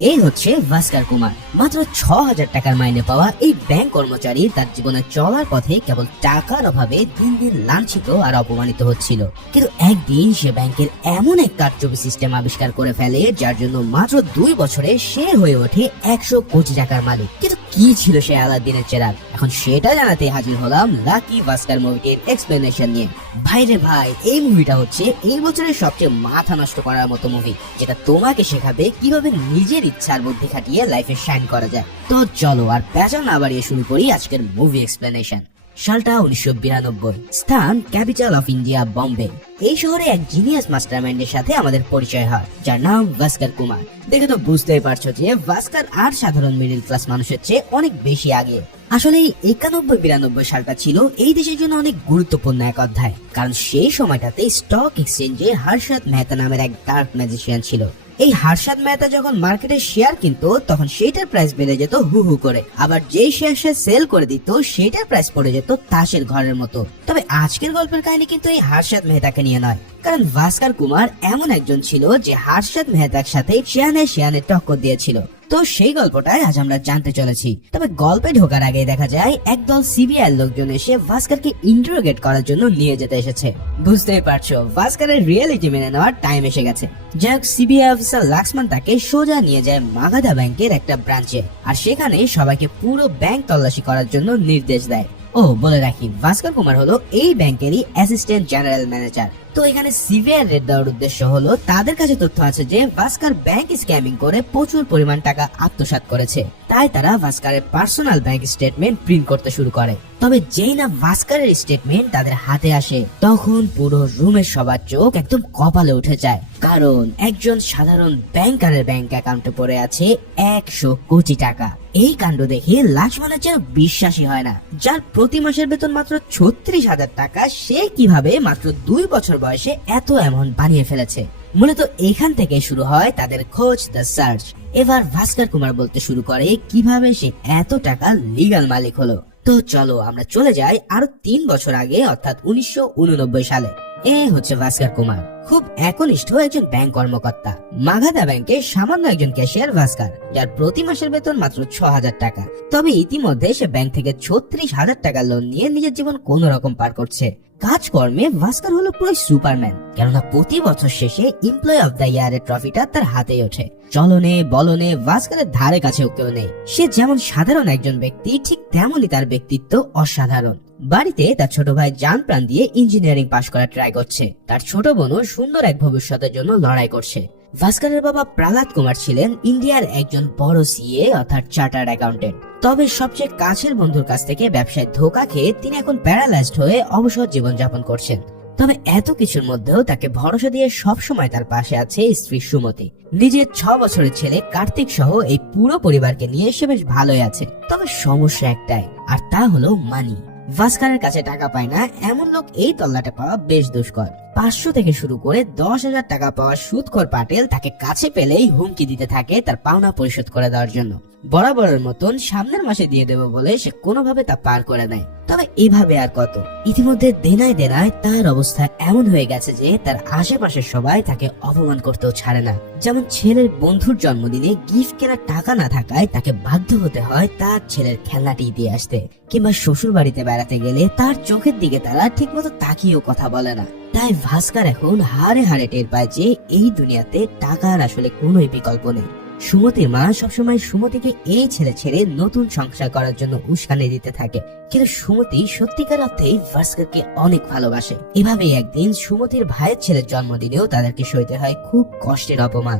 এই হচ্ছে ভাস্কর কুমার। মাত্র ৬,০০০ টাকার মাইনে পাওয়া এই ব্যাংক কর্মচারী তার জীবনে চলার পথে কেবল টাকার অভাবে দিন দিন লাঞ্ছিত আর অপমানিত হচ্ছিল। কিন্তু একদিন সে ব্যাংকের এমন এক কারচুপি সিস্টেম আবিষ্কার করে ফেলে, যার জন্য মাত্র ২ বছরে সে হয়ে ওঠে ১০০ কোটি টাকার মালিক। কিন্তু কি ছিল সে আলাদিনের চেরাগ? এখন সেটা জানাতে হাজির হলাম লাকি ভাস্কর মুভিটির এক্সপ্লেনেশন নিয়ে। ভাইরে ভাই, এই মুভিটা হচ্ছে এই বছরের সবচেয়ে মাথা নষ্ট করার মতো মুভি, যেটা তোমাকে শেখাবে কিভাবে নিজের ইচ্ছার বুদ্ধি খাটিয়ে লাইফে শাইন করা যায়। তো চলো আর পেঁচা না বাড়িয়ে শুরু করি আজকের মুভি এক্সপ্লেনেশন। সালটা 1992, স্থান ক্যাপিটাল অফ ইন্ডিয়া বম্বে। এই শহরে এক জিনিয়াস মাস্টারমাইন্ডের সাথে আমাদের পরিচয় হয়, যার নাম ভাস্কর কুমার। দেখে তো বুঝতেই পারছো যে ভাস্কর আর সাধারণ মিডল ক্লাস মানুষের চেয়ে অনেক বেশি আগে। আসলে 91-92 সালটা ছিল এই দেশের জন্য অনেক গুরুত্বপূর্ণ এক অধ্যায়, কারণ সেই সময়টাতে স্টক এক্সচেঞ্জে হর্ষদ মেহতা নামের এক ডার্ক ম্যাজিশিয়ান ছিল। এই হর্ষদ মেহতা যখন মার্কেটে শেয়ার কিনতো তখন সেটার প্রাইস বেড়ে যেত হু হু করে, আবার যেই শেয়ার সে সেল করে দিত সেটার প্রাইস পড়ে যেত তাসের ঘরের মতো। তবে আজকের গল্পের কাহিনী কিন্তু এই হর্ষদ মেহতাকে নিয়ে নয়, কারণ ভাস্কর কুমার এমন একজন ছিল যে হর্ষদ মেহতার সাথে শেয়ানে টক্কর দিয়েছিল। তো সেই গল্পটাই আজ আমরা জানতে চলেছি। তবে গল্পে ঢোকার আগে দেখা যায় একদল সিবিআই লোকজন এসে ভাস্করকে ইন্টারোগেট করার জন্য নিয়ে যেতে এসেছে। বুঝতেই পারছো ভাস্করের রিয়েলিটি মেনে নেওয়ার টাইম এসে গেছে। যাক, সিবিআই অফিসার লাক্সমান তাকে সোজা নিয়ে যায় মাগাধা ব্যাংকের একটা ব্রাঞ্চে, আর সেখানে সবাইকে পুরো ব্যাংক তল্লাশি করার জন্য নির্দেশ দেয়। ও বলে রাখি, ভাস্কর কুমার হলো এই ব্যাংকেরই অ্যাসিস্ট্যান্ট জেনারেল ম্যানেজার। তো এখানে সিবিআই রেড দেওয়ার উদ্দেশ্য হলো তাদের কাছে তথ্য আছে যে ভাস্কর ব্যাংক স্ক্যামিং করে প্রচুর পরিমাণ টাকা আত্মসাৎ করেছে, তাই তারা ভাস্করের পার্সোনাল ব্যাংক স্টেটমেন্ট প্রিন্ট করতে শুরু করে। তবে যেই না ভাস্করের স্টেটমেন্ট তাদের হাতে আসে, তখন পুরো রুমের সবার চোখ একদম কপালে উঠে যায়, কারণ একজন সাধারণ ব্যাংকারের ব্যাংক অ্যাকাউন্টে পড়ে আছে ১০০ কোটি টাকা। এই কাণ্ড দেখে লাক্সমানের যেন বিশ্বাসই হয় না। যার প্রতি মাসের বেতন মাত্র ৩৬,০০০ টাকা, সে কিভাবে মাত্র ২ বছর বয়সে এত অ্যামাউন্ট বানিয়ে ফেলেছে। মূলত এখান থেকে শুরু হয় তাদের খোঁজ, দ্য সার্চ। এবার ভাস্কর কুমার বলতে শুরু করে কিভাবে সে এত টাকা লিগ্যাল মালিক হলো। তো চলো আমরা চলে যাই আরো ৩ বছর আগে, অর্থাৎ ১৯৮৯ সালে। এ হচ্ছে ভাস্কর কুমার, খুব একনিষ্ঠ একজন ব্যাংক কর্মকর্তা। মাগাধা ব্যাংকে সামান্য একজন ক্যাশিয়ার ভাস্কর, যার প্রতি মাসের বেতন মাত্র ৬,০০০ টাকা। তবে ইতিমধ্যে সে ব্যাংক থেকে ৩৬,০০০ টাকা লোন নিয়ে নিজের জীবন কোন রকম পার করছে। কাজকর্মে ভাস্কর হলো পুরো সুপারম্যান, কেননা প্রতি বছর শেষে এমপ্লয় অফ দ্য ইয়ারের ট্রফিটা তার হাতেই ওঠে। চলনে বলনে ভাস্করের ধারে কাছেও কেউ নেই। সে যেমন সাধারণ একজন ব্যক্তি, ঠিক তেমনই তার ব্যক্তিত্ব অসাধারণ। বাড়িতে তার ছোট ভাই জান প্রাণ দিয়ে ইঞ্জিনিয়ারিং পাশ করার ট্রাই করছে। তার ছোট বোনও সুন্দর এক ভবিষ্যতের জন্য লড়াই করছে। ভাস্করের বাবা প্রহ্লাদ কুমার ছিলেন ইন্ডিয়ার একজন বড় সিএ, অর্থাৎ চার্টার্ড অ্যাকাউন্টেন্ট। তবে সবচেয়ে কাছের বন্ধুর কাছ থেকে ব্যবসায় ধোঁকা খেয়ে তিনি এখন প্যারালাইজড হয়ে অবসর জীবন যাপন করছেন। তবে এত কিছুর মধ্যেও তাকে ভরসা দিয়ে সবসময় তার পাশে আছে স্ত্রী সুমতি। নিজের ৬ বছরের ছেলে কার্তিক সহ এই পুরো পরিবারকে নিয়ে সে বেশ ভালোই আছে। তবে সমস্যা একটাই, আর তা হলো মানি। ভাস্করের কাছে টাকা পায় না এমন লোক এই তল্লাটে পাওয়া বেশ দুষ্কর। ৫০০ থেকে শুরু করে ১০,০০০ টাকা পাওয়া সুদখোর পাটেল তাকে কাছে পেলেই হুমকি দিতে থাকে তার পাওনা পরিশোধ করে দেওয়ার জন্য। বরাবরের মতন সামনের মাসে দিয়ে দেবো বলে সে কোনোভাবে তা পার করে নেয়। তবে এভাবে আর কত, ইতিমধ্যে দেনায় তার অবস্থা এমন হয়ে গেছে যে তার আশেপাশের সবাই তাকে অপমান করতেও ছাড়ে না। যেমন ছেলের বন্ধুর জন্মদিনে গিফট কেনার টাকা না থাকায় তাকে বাধ্য হতে হয় তার ছেলের খেলনাটি দিয়ে আসতে, কিংবা শ্বশুর বাড়িতে বেড়াতে গেলে তার চোখের দিকে তারা ঠিক মতো তাকিয়েও কথা বলে না। তাই ভাস্কর এখন হাড়ে হাড়ে টের পায় যে এই দুনিয়াতে টাকার আসলে কোনো বিকল্প নেই। সুমতির মা সবসময় সুমতিকে এই ছেলে ছেড়ে নতুন সংসার করার জন্য উস্কানি দিতে থাকে, কিন্তু সুমতি সত্যিকার অর্থেই ভাস্করকে অনেক ভালোবাসে। এভাবেই একদিন সুমতির ভাইয়ের ছেলের জন্মদিনেও তাদেরকে সইতে হয় খুব কষ্টের অপমান।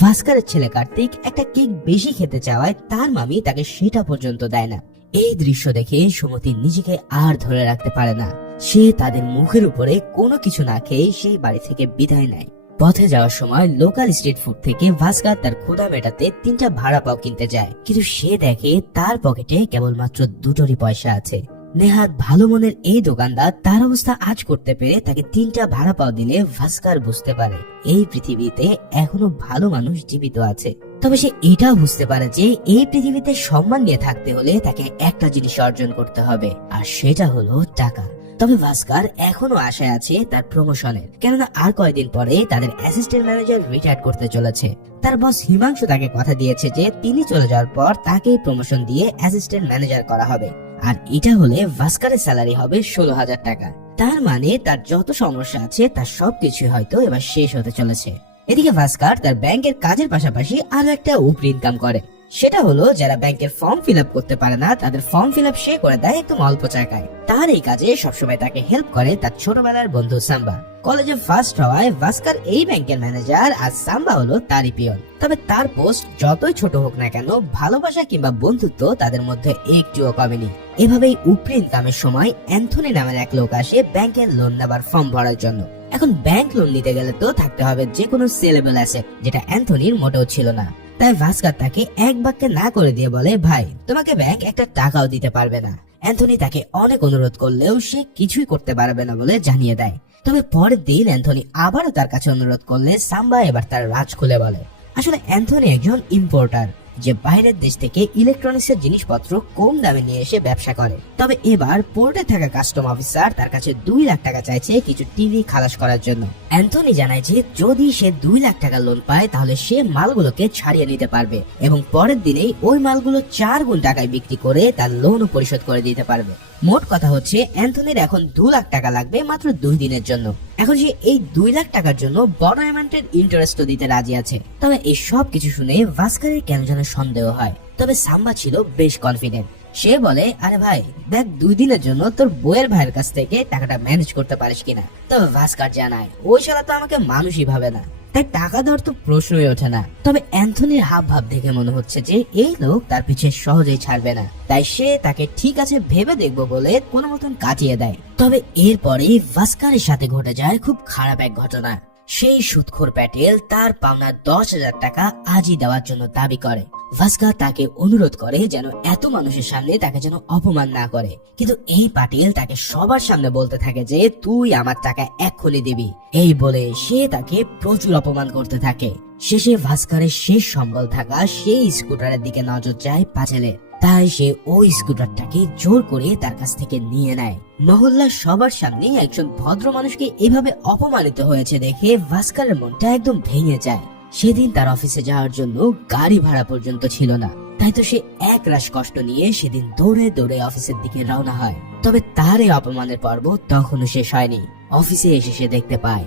ভাস্করের ছেলে কার্তিক একটা কেক বেশি খেতে চাওয়ায় তার মামি তাকে সেটা পর্যন্ত দেয় না। এই দৃশ্য দেখে সুমতি নিজেকে আর ধরে রাখতে পারে না। সে তাদের মুখের উপরে কোনো কিছু না খেয়ে সেই বাড়ি থেকে বিদায় নেয়। পথে যাওয়ার সময় লোকাল স্ট্রিট ফুড থেকে ভাস্কর তার ক্ষুধা মেটাতে ৩টা ভাড়া পাও কিনতে যায়, কিন্তু সে দেখে তার পকেটে কেবলমাত্র ২টোরই পয়সা আছে। নেহাত ভালো মনের এই দোকানদার তার অবস্থা আজ করতে পেরে তাকে ৩টা ভাড়া পাও দিলে ভাস্কর বুঝতে পারে এই পৃথিবীতে এখনো ভালো মানুষ জীবিত আছে। তবে সে এটাও বুঝতে পারে যে এই পৃথিবীতে সম্মান নিয়ে থাকতে হলে তাকে একটা জিনিস অর্জন করতে হবে, আর সেটা হলো টাকা। তবে ভাস্কার এখনো আশায় আছে তার প্রমোশনের, কেননা আর কয়েকদিন পরে তাদের অ্যাসিস্ট্যান্ট ম্যানেজার রিটায়ার করতে চলেছে। তার বস হিমাংশু তাকে কথা দিয়েছে যে তিনি চলে যাওয়ার পর তাকে প্রমোশন দিয়ে অ্যাসিস্ট্যান্ট ম্যানেজার করা হবে, আর এটা হলে ভাস্কারের স্যালারি হবে 16,000 টাকা। তার মানে তার যত সমস্যা আছে তার সবকিছু হয়তো এবার শেষ হতে চলেছে। এদিকে ভাস্কার তার ব্যাংকের কাজের পাশাপাশি আরো একটা উপরি ইনকাম করে, সেটা হলো যারা ব্যাংকের ফর্ম ফিল আপ করতে পারে না তাদের ফর্ম ফিল আপ সে করে দেয় একদম অল্প টাকায়। তার এই কাজে সবসময় তাকে হেল্প করে তার ছোটবেলার বন্ধু সাম্বা। কলেজে ফার্স্ট হওয়ায় ভাস্কার এই ব্যাংকের ম্যানেজার আর সাম্বা হলো তারই পিয়ন। তবে তার পোস্ট যতই ছোট হোক না কেন, ভালোবাসা কিংবা বন্ধুত্ব তাদের মধ্যে একটুও কমেনি। এভাবেই উপরি ইনকামের সময় অ্যান্থনি নামের এক লোক আসে ব্যাংকের লোন নেবার ফর্ম ভরার জন্য। এখন ব্যাংক লোন নিতে গেলে তো থাকতে হবে যে কোনো সেলেবল অ্যাসেট, যেটা অ্যান্থনির মোটেও ছিল না। তাই ভাস্কার তাকে এক বাক্যে না করে দিয়ে বলে, ভাই তোমাকে ব্যাংক একটা টাকাও দিতে পারবে না। অ্যান্থনি তাকে অনেক অনুরোধ করলেও সে কিছুই করতে পারবে না বলে জানিয়ে দেয়। তবে পরের দিন অ্যান্থনি আবারও তার কাছে অনুরোধ করলে সাম্বা এবার তার রাজ খুলে বলে। আসলে অ্যান্থনি একজন ইম্পোর্টার, যে বাইরের দেশ থেকে ইলেকট্রনিক্সের জিনিসপত্র কম দামে নিয়ে এসে ব্যবসা করে। তবে এবার পোর্টে থাকা কাস্টম অফিসার তার কাছে 2 লাখ টাকা চাইছে কিছু টিভি খালাস করার জন্য। অ্যান্থনি জানায় যে যদি সে 2 লাখ টাকা লোন পায় তাহলে সে মালগুলোকে ছাড়িয়ে নিতে পারবে এবং পরের দিনেই ওই মালগুলো 4 গুণ টাকায় বিক্রি করে তার লোনও পরিশোধ করে দিতে পারবে। মোট কথা হচ্ছে অ্যান্থনির এখন 2 লাখ টাকা লাগবে মাত্র 2 দিনের জন্য। এখন সে এই 2 লাখ টাকার জন্য বড় অ্যামাউন্টের ইন্টারেস্টও দিতে রাজি আছে। তবে এই সব কিছু শুনে ভাস্কারের কেন যেন সন্দেহ হয়। তবে সাম্বা ছিল বেশ কনফিডেন্ট। সে বলে, আরে ভাই দেখ, 2 দিনের জন্য তোর বইয়ের ভাইয়ের কাছ থেকে টাকাটা ম্যানেজ করতে পারিস কিনা। তবে ভাস্কার জানায় ওই শালা তো আমাকে মানুষই ভাবে না, তাই টাকা দেওয়ার তো প্রশ্নই ওঠে না। তবে অ্যান্থনির হাব ভাব দেখে মনে হচ্ছে যে এই লোক তার পিছে সহজেই ছাড়বে না, তাই সে তাকে ঠিক আছে ভেবে দেখবো বলে কোনো মতন কাটিয়ে দেয়। তবে এরপরেই ভাস্কারের সাথে ঘটে যায় খুব খারাপ এক ঘটনা। সেই সুদখোর প্যাটেল তার পাওনা 10,000 টাকা আজই দেওয়ার জন্য দাবি করে। ভাস্কার তাকে অনুরোধ করে যেন এত মানুষের সামনে তাকে যেন অপমান না করে, কিন্তু এই পাটিল তাকে সবার সামনে বলতে থাকে যে তুই আমার টাকা এক্ষুনি দিবি। এই বলে সে তাকে প্রচুর অপমান করতে থাকে। শেষে ভাস্কারের শেষ সম্বল থাকা সেই স্কুটারের দিকে নজর যায় পাটেলের, তাই সে ওই স্কুটারটাকে জোর করে তার কাছ থেকে নিয়ে নেয়। মহল্লার সবার সামনে একজন ভদ্র মানুষকে এভাবে অপমানিত হয়েছে দেখে ভাস্কারের মনটা একদম ভেঙে যায়। সেদিন তার অফিসে যাওয়ার জন্য গাড়ি ভাড়া পর্যন্ত ছিল না, তাই তো সে এক রাশ কষ্ট নিয়ে সেদিন দৌড়ে দৌড়ে অফিসের দিকে রওনা হয়। তবে তার এই অপমানের পর্ব তখনও শেষ হয়নি। অফিসে এসে সে দেখতে পায়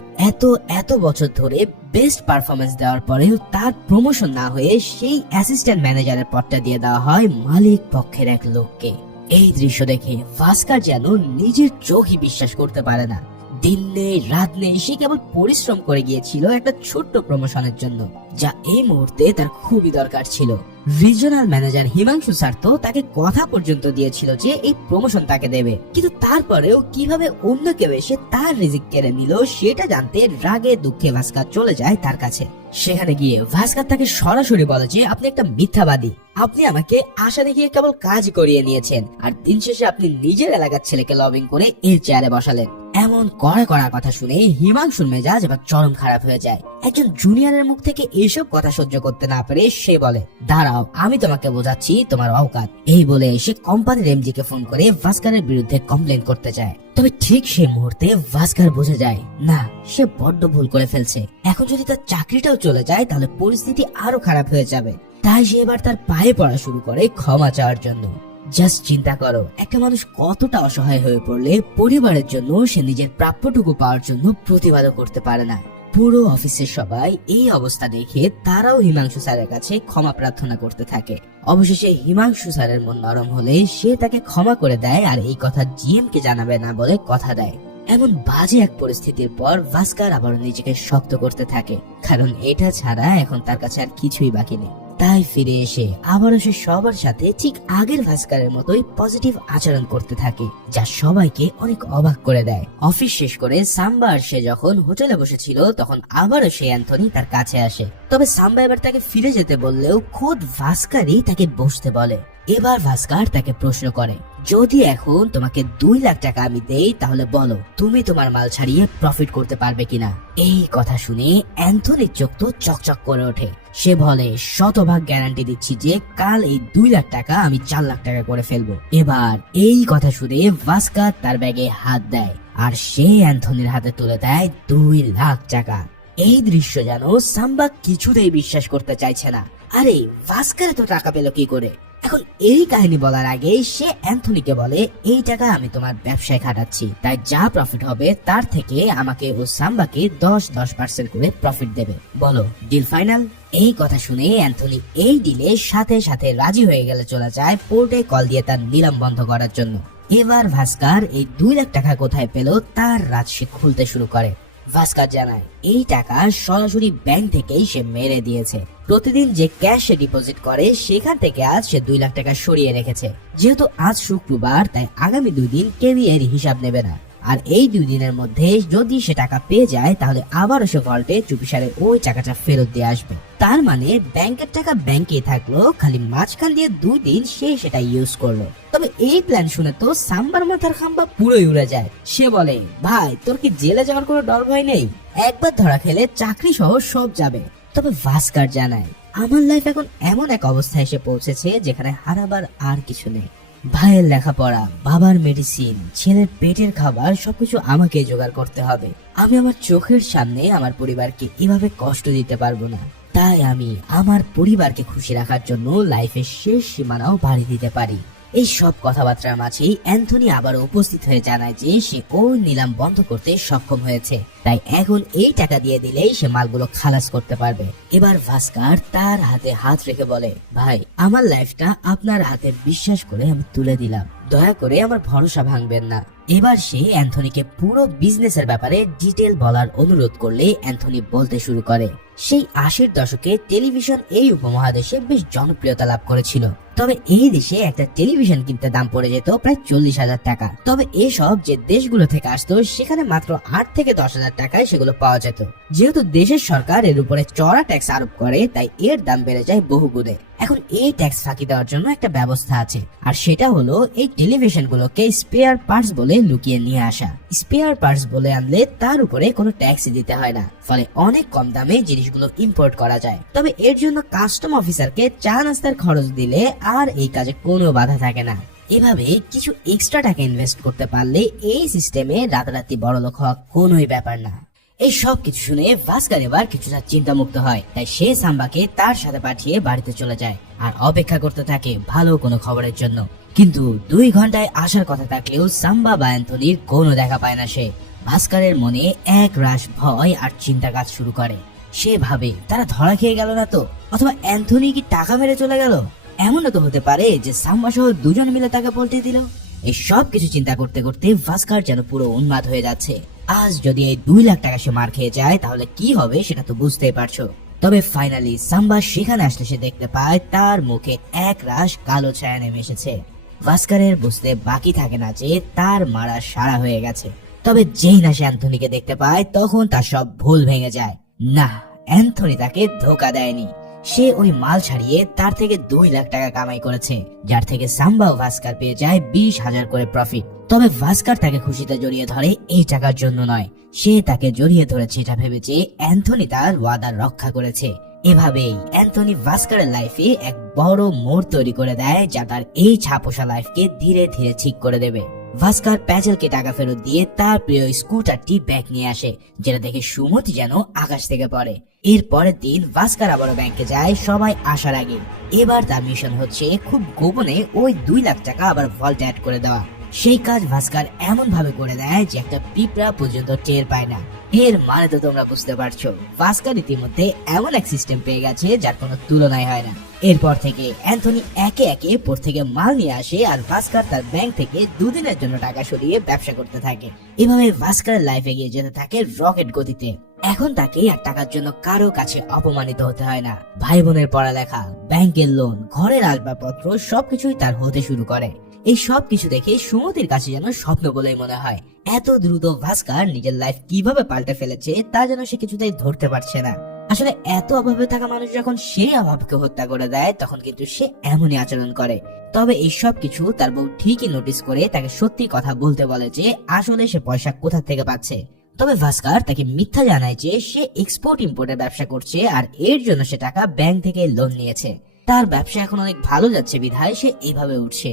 এত বছর ধরে বেস্ট পারফরমেন্স দেওয়ার পরেও তার প্রমোশন না হয়ে সেই অ্যাসিস্ট্যান্ট ম্যানেজারের পদটা দিয়ে দেওয়া হয় মালিক পক্ষের এক লোককে। এই দৃশ্য দেখে ভাস্কার যেন নিজের চোখই বিশ্বাস করতে পারে না। দিন নেই রাত নেই সে কেবল পরিশ্রম করে গিয়েছিল একটা ছোট্ট প্রমোশনের জন্য, যা এই মুহূর্তে তার খুবই দরকার ছিল। রিজিওনাল ম্যানেজার হিমাংশু স্যার তো তাকে কথা পর্যন্ত দিয়েছিল যে এই প্রমোশন তাকে দেবে, কিন্তু তারপরেও কিভাবে অন্য কেউ এসে তার রিজিক কেড়ে নিল সেটা জানতে রাগে দুঃখে ভাস্কার চলে যায় তার কাছে। সেখানে গিয়ে ভাস্কার তাকে সরাসরি বলে যে আপনি একটা মিথ্যাবাদী, আপনি আমাকে আশা দেখিয়ে কেবল কাজ করিয়ে নিয়েছেন, আর দিন শেষে আপনি নিজের এলাকার ছেলেকে লবিং করে এর চেয়ারে বসালেন। এমন কড়া কথা শুনে হিমাংশুর মেজাজ এবার চরম খারাপ হয়ে যায়। একজন জুনিয়রের মুখ থেকে এসব কথা সহ্য করতে না পেরে সে বলে, দাঁড়াও আমি তোমাকে বোঝাচ্ছি তোমার অওকাত। এই বলে সে কোম্পানির এমজি কে ফোন করে ভাস্কারের বিরুদ্ধে কমপ্লেন করতে যায়। তবে ঠিক সেই মুহূর্তে ভাস্কার বুঝে যায় না, সে বড্ড ভুল করে ফেলছে। এখন যদি তার চাকরিটাও চলে যায় তাহলে পরিস্থিতি আরো খারাপ হয়ে যাবে। তাই সে এবার তার পায়ে পড়া শুরু করে ক্ষমা চাওয়ার জন্য। জাস্ট চিন্তা করো, একটা মানুষ কতটা অসহায় হয়ে পড়লে পরিবারের জন্য সে নিজের প্রাপ্যটুকু পাওয়ার জন্য প্রতিবাদও করতে পারে না। পুরো অফিসের সবাই এই অবস্থা দেখে তারাও হিমাংশু স্যারের কাছে ক্ষমা প্রার্থনা করতে থাকে। অবশেষে হিমাংশু স্যারের মন নরম হলে সে তাকে ক্ষমা করে দেয় আর এই কথা জিএম কে জানাবে না বলে কথা দেয়। এমন বাজে এক পরিস্থিতির পর ভাস্কার আবার নিজেকে শক্ত করতে থাকে, কারণ এটা ছাড়া এখন তার কাছে আর কিছুই বাকি নেই। তাই ফিরে এসে আবারও সে সবার সাথে ঠিক আগের ভাস্কারের মতোই পজিটিভ আচরণ করতে থাকে, যা সবাইকে অনেক অবাক করে দেয়। অফিস শেষ করে সাম্বা আর সে যখন হোটেলে বসেছিল তখন আবারও সে অ্যান্থনি তার কাছে আসে। তবে সাম্বা এবার তাকে ফিরে যেতে বললেও খোদ ভাস্কারই তাকে বসতে বলে। এবার ভাস্কর তাকে প্রশ্ন করে, যদি এখন তোমাকে 2 লাখ টাকা আমি দেই তাহলে বলো তুমি তোমার মাল ছাড়িয়ে প্রফিট করতে পারবে কিনা। এই কথা শুনে অ্যান্থনির চোখ তো চকচক করে ওঠে। সে বলে, শতভাগ গ্যারান্টি দিচ্ছি যে কাল এই 2 লাখ টাকা আমি 4 লাখ টাকা করে ফেলবো। এবার এই কথা শুনে ভাস্কর তার ব্যাগে হাত দেয় আর সে অ্যান্থনির হাতে তুলে দেয় 2 লাখ টাকা। এই দৃশ্য যেন সাম্বা কিছুতেই বিশ্বাস করতে চাইছে না। আরে ভাস্কর এত টাকা পেল কি করে? এখন এই কাহিনী বলার আগে সে অ্যান্থনিকে বলে, এই টাকা আমি তোমার ব্যবসায় খাটাচ্ছি, তাই যা প্রফিট হবে তার থেকে আমাকে ও সাম্বাকে 10% করে প্রফিট দেবে। বলো ডিল ফাইনাল? এই কথা শুনে অ্যান্থনি এই ডিলে সাথে সাথে রাজি হয়ে গেলে চলে যায় পোর্টে কল দিয়ে তার নিলাম বন্ধ করার জন্য। এবার ভাস্কর এই 2 লাখ টাকা কোথায় পেল তার রাজ সে খুলতে শুরু করে। ভাস্কর জানায়, এই টাকা সরাসরি ব্যাংক থেকেই সে মেরে দিয়েছে। প্রতিদিন যে ক্যাশ সে ডিপোজিট করে সেখান থেকে আজ সে 2 লাখ টাকা সরিয়ে রেখেছে। যেহেতু আজ শুক্রবার তাই আগামী 2 দিন কেউ এর হিসাব নেবে না। আর এই 2 দিনের মধ্যে যদি সে টাকা পেয়ে যায় তাহলে আবারও সে ভল্টে চুপিসারে ওই টাকাটা ফেরত দিয়ে আসবে। তার মানে ব্যাংকের টাকা ব্যাংকেই থাকলো, খালি মাঝখান দিয়ে 2 দিন সে সেটা ইউজ করলো। তবে এই প্ল্যান শুনে তো সাম্বার মাথার খাম্বা পুরোই উড়ে যায়। সে বলে, ভাই তোর কি জেলে যাওয়ার কোনো ডর ভয় নেই? একবার ধরা খেলে চাকরি সহ সব যাবে। তবে ভাস্কর জানায়, আমার লাইফ এখন এমন এক অবস্থায় এসে পৌঁছেছে যেখানে হারাবার আর কিছু নেই। ভাইয়ের লেখাপড়া, বাবার মেডিসিন, ছেলের পেটের খাবার সবকিছু আমাকে জোগাড় করতে হবে। আমি আমার চোখের সামনে আমার পরিবারকে এভাবে কষ্ট দিতে পারবো না। তাই আমি আমার পরিবারকে খুশি রাখার জন্য লাইফের শেষ সীমানাও বাড়ি দিতে পারি। এই সব কথাবার্তার মাঝেই অ্যান্থনি আবার উপস্থিত হয়ে জানায় যে সে ওই নিলাম বন্ধ করতে সক্ষম হয়েছে, তাই এখন এই টাকা দিয়ে দিলেই সে মালগুলো খালাস করতে পারবে। এবার ভাস্কর তার হাতে হাত রেখে বলে, ভাই আমার লাইফটা আপনার হাতে বিশ্বাস করে আমি তুলে দিলাম, দয়া করে আমার ভরসা ভাঙবেন না। এবার সে অ্যান্থনিকে পুরো বিজনেসের ব্যাপারে ডিটেল বলার অনুরোধ করলে অ্যান্থনি বলতে শুরু করে, সেই 80-র দশকে টেলিভিশন এই উপমহাদেশে বেশ জনপ্রিয়তা লাভ করেছিল। তবে এই দেশে একটা টেলিভিশন কিনতে দাম পড়ে যেত প্রায় 40,000 টাকা। তবে এসব যে দেশগুলো থেকে আসতো সেখানে মাত্র 8 থেকে 10,000 টাকায় সেগুলো পাওয়া যেত। যেহেতু দেশের সরকার এর উপরে চড়া ট্যাক্স আরোপ করে তাই এর দাম বেড়ে যায় বহুগুণে। এখন এই ট্যাক্স ফাঁকি দেওয়ার জন্য একটা ব্যবস্থা আছে, আর সেটা হলো এই টেলিভিশন গুলোকে স্পেয়ার পার্টস বলে লুকিয়ে নিয়ে আসা। স্পেয়ার পার্টস বলে আনলে তার উপরে কোনো ট্যাক্স দিতে হয় না, ফলে অনেক কম দামে জিনিসগুলো ইম্পোর্ট করা যায়। তবে এর জন্য কাস্টম অফিসারকে চা নাস্তার খরচ দিলে আর এই কাজে কোনো বাধা থাকে না। এভাবে কিছু এক্সট্রা টাকা ইনভেস্ট করতে পারলে এই সিস্টেমে রাতারাতি বড়লোক হওয়া কোনোই ব্যাপার না। এই সব কিছু শুনে ভাস্কর এবার কিছুটা চিন্তামুক্ত হয়, তাই সে সাম্বাকে তার সাথে পাঠিয়ে বাড়িতে চলে যায় আর অপেক্ষা করতে থাকে ভালো কোনো খবরের জন্য। কিন্তু 2 ঘন্টায় আসার কথা থাকলেও সাম্বা বা অ্যান্থনির কোনো দেখা পায় না সে। ভাস্করের মনে এক রাশ ভয় আর চিন্তা কাজ শুরু করে। সে ভাবে তারা ধরা খেয়ে গেল না তো, অথবা অ্যান্থনি কি টাকা মেরে চলে গেল? এমনও তো হতে পারে যে সাম্বা সহ 2 জন মিলে তাকে পল্টে দিল। এই সব কিছু চিন্তা করতে করতে ভাস্কর যেন পুরো উন্মাদ হয়ে যাচ্ছে। আজ যদি এই 2 লাখ টাকা সে মার খেয়ে যায় তাহলে কি হবে সেটা তো বুঝতেই পারছো। তবে ফাইনালি সাম্বা সেখানে আসলে সে দেখতে পায় তার মুখে এক রাশ কালো ছায়া নেমে এসেছে। ভাস্করের বুঝতে বাকি থাকে না যে তার মারা সারা হয়ে গেছে। তবে যেই না সে অ্যান্থনিকে দেখতে পায় তখন তার সব ভুল ভেঙে যায়। না, অ্যান্থনি তাকে ধোকা দেয়নি। সে ওই মাল ছাড়িয়ে তার থেকে 2 লাখ টাকা কামাই করেছে, যার থেকে সাম্বা ও ভাস্কর পেয়ে যায় 20,000 করে প্রফিট। তবে ভাস্কর তাকে খুশিতে জড়িয়ে ধরে এই টাকার জন্য নয়, সে তাকে জড়িয়ে ধরেছে এটা ভেবে যে অ্যান্থনি তার ওয়াদা রক্ষা করেছে। এভাবেই অ্যান্থনি ভাস্করের লাইফে এক বড় মোড় তৈরি করে দেয়, যা তার এই ছাপোষা লাইফকে ধীরে ধীরে ঠিক করে দেবে। ভাস্কর প্যাচেলকে টাকা ফেরত দিয়ে তার প্রিয় স্কুটারটি ব্যাগ নিয়ে আসে, যেটা দেখে সুমতি যেন আকাশ থেকে পড়ে। এর পরের দিন ভাস্কর আবারও ব্যাংকে যায় সবাই আসার আগে। এবার তার মিশন হচ্ছে খুব গোপনে ওই 2 লাখ টাকা আবার ভল্টে অ্যাড করে দেওয়া। সেই কাজ ভাস্কর এমন ভাবে করে দেয় যে একটা পিঁপড়া পর্যন্ত টের পায় না। এর মানে তো তোমরা বুঝতে পারছো, ভাস্কর ইতিমধ্যে এমন এক সিস্টেম পেয়ে গেছে যার কোনো তুলনাই হয় না। এরপর থেকে অ্যান্থনি একে একে পোর্ট থেকে মাল নিয়ে আসে আর ভাস্কর তার ব্যাংক থেকে 2 দিনের জন্য টাকা সরিয়ে ব্যবসা করতে থাকে। এভাবে ভাস্করের লাইফ এগিয়ে যেতে থাকে রকেট গতিতে। এখন তাকে আর টাকার জন্য কারো কাছে অপমানিত হতে হয় না। ভাই বোনের পড়ালেখা, ব্যাংকের লোন, ঘরের আসবাবপত্র সবকিছুই তার হতে শুরু করে। এই সব কিছু দেখে সুমতির কাছে যেন স্বপ্ন বলেই মনে হয়। এত দ্রুত ভাস্কর নিজের লাইফ কিভাবে পাল্টে ফেলেছে তা যেন সে কিছুতেই ধরতে পারছে না। আসলে এত অভাবে থাকা মানুষ যখন সেই অভাবকে হত্যা করে দেয় তখন কিন্তু সে এমনই আচরণ করে। তবে এই সব কিছু তার বউ ঠিকই নোটিস করে তাকে সত্যি কথা বলতে বলে যে আসলে সে পয়সা কোথা থেকে পাচ্ছে। তবে ভাস্কার তাকে মিথ্যা জানায় যে সে এক্সপোর্ট ইম্পোর্টের ব্যবসা করছে আর এর জন্য সে টাকা ব্যাংক থেকে লোন নিয়েছে। তার ব্যবসা এখন অনেক ভালো যাচ্ছে বিধায় সে এইভাবে উঠছে।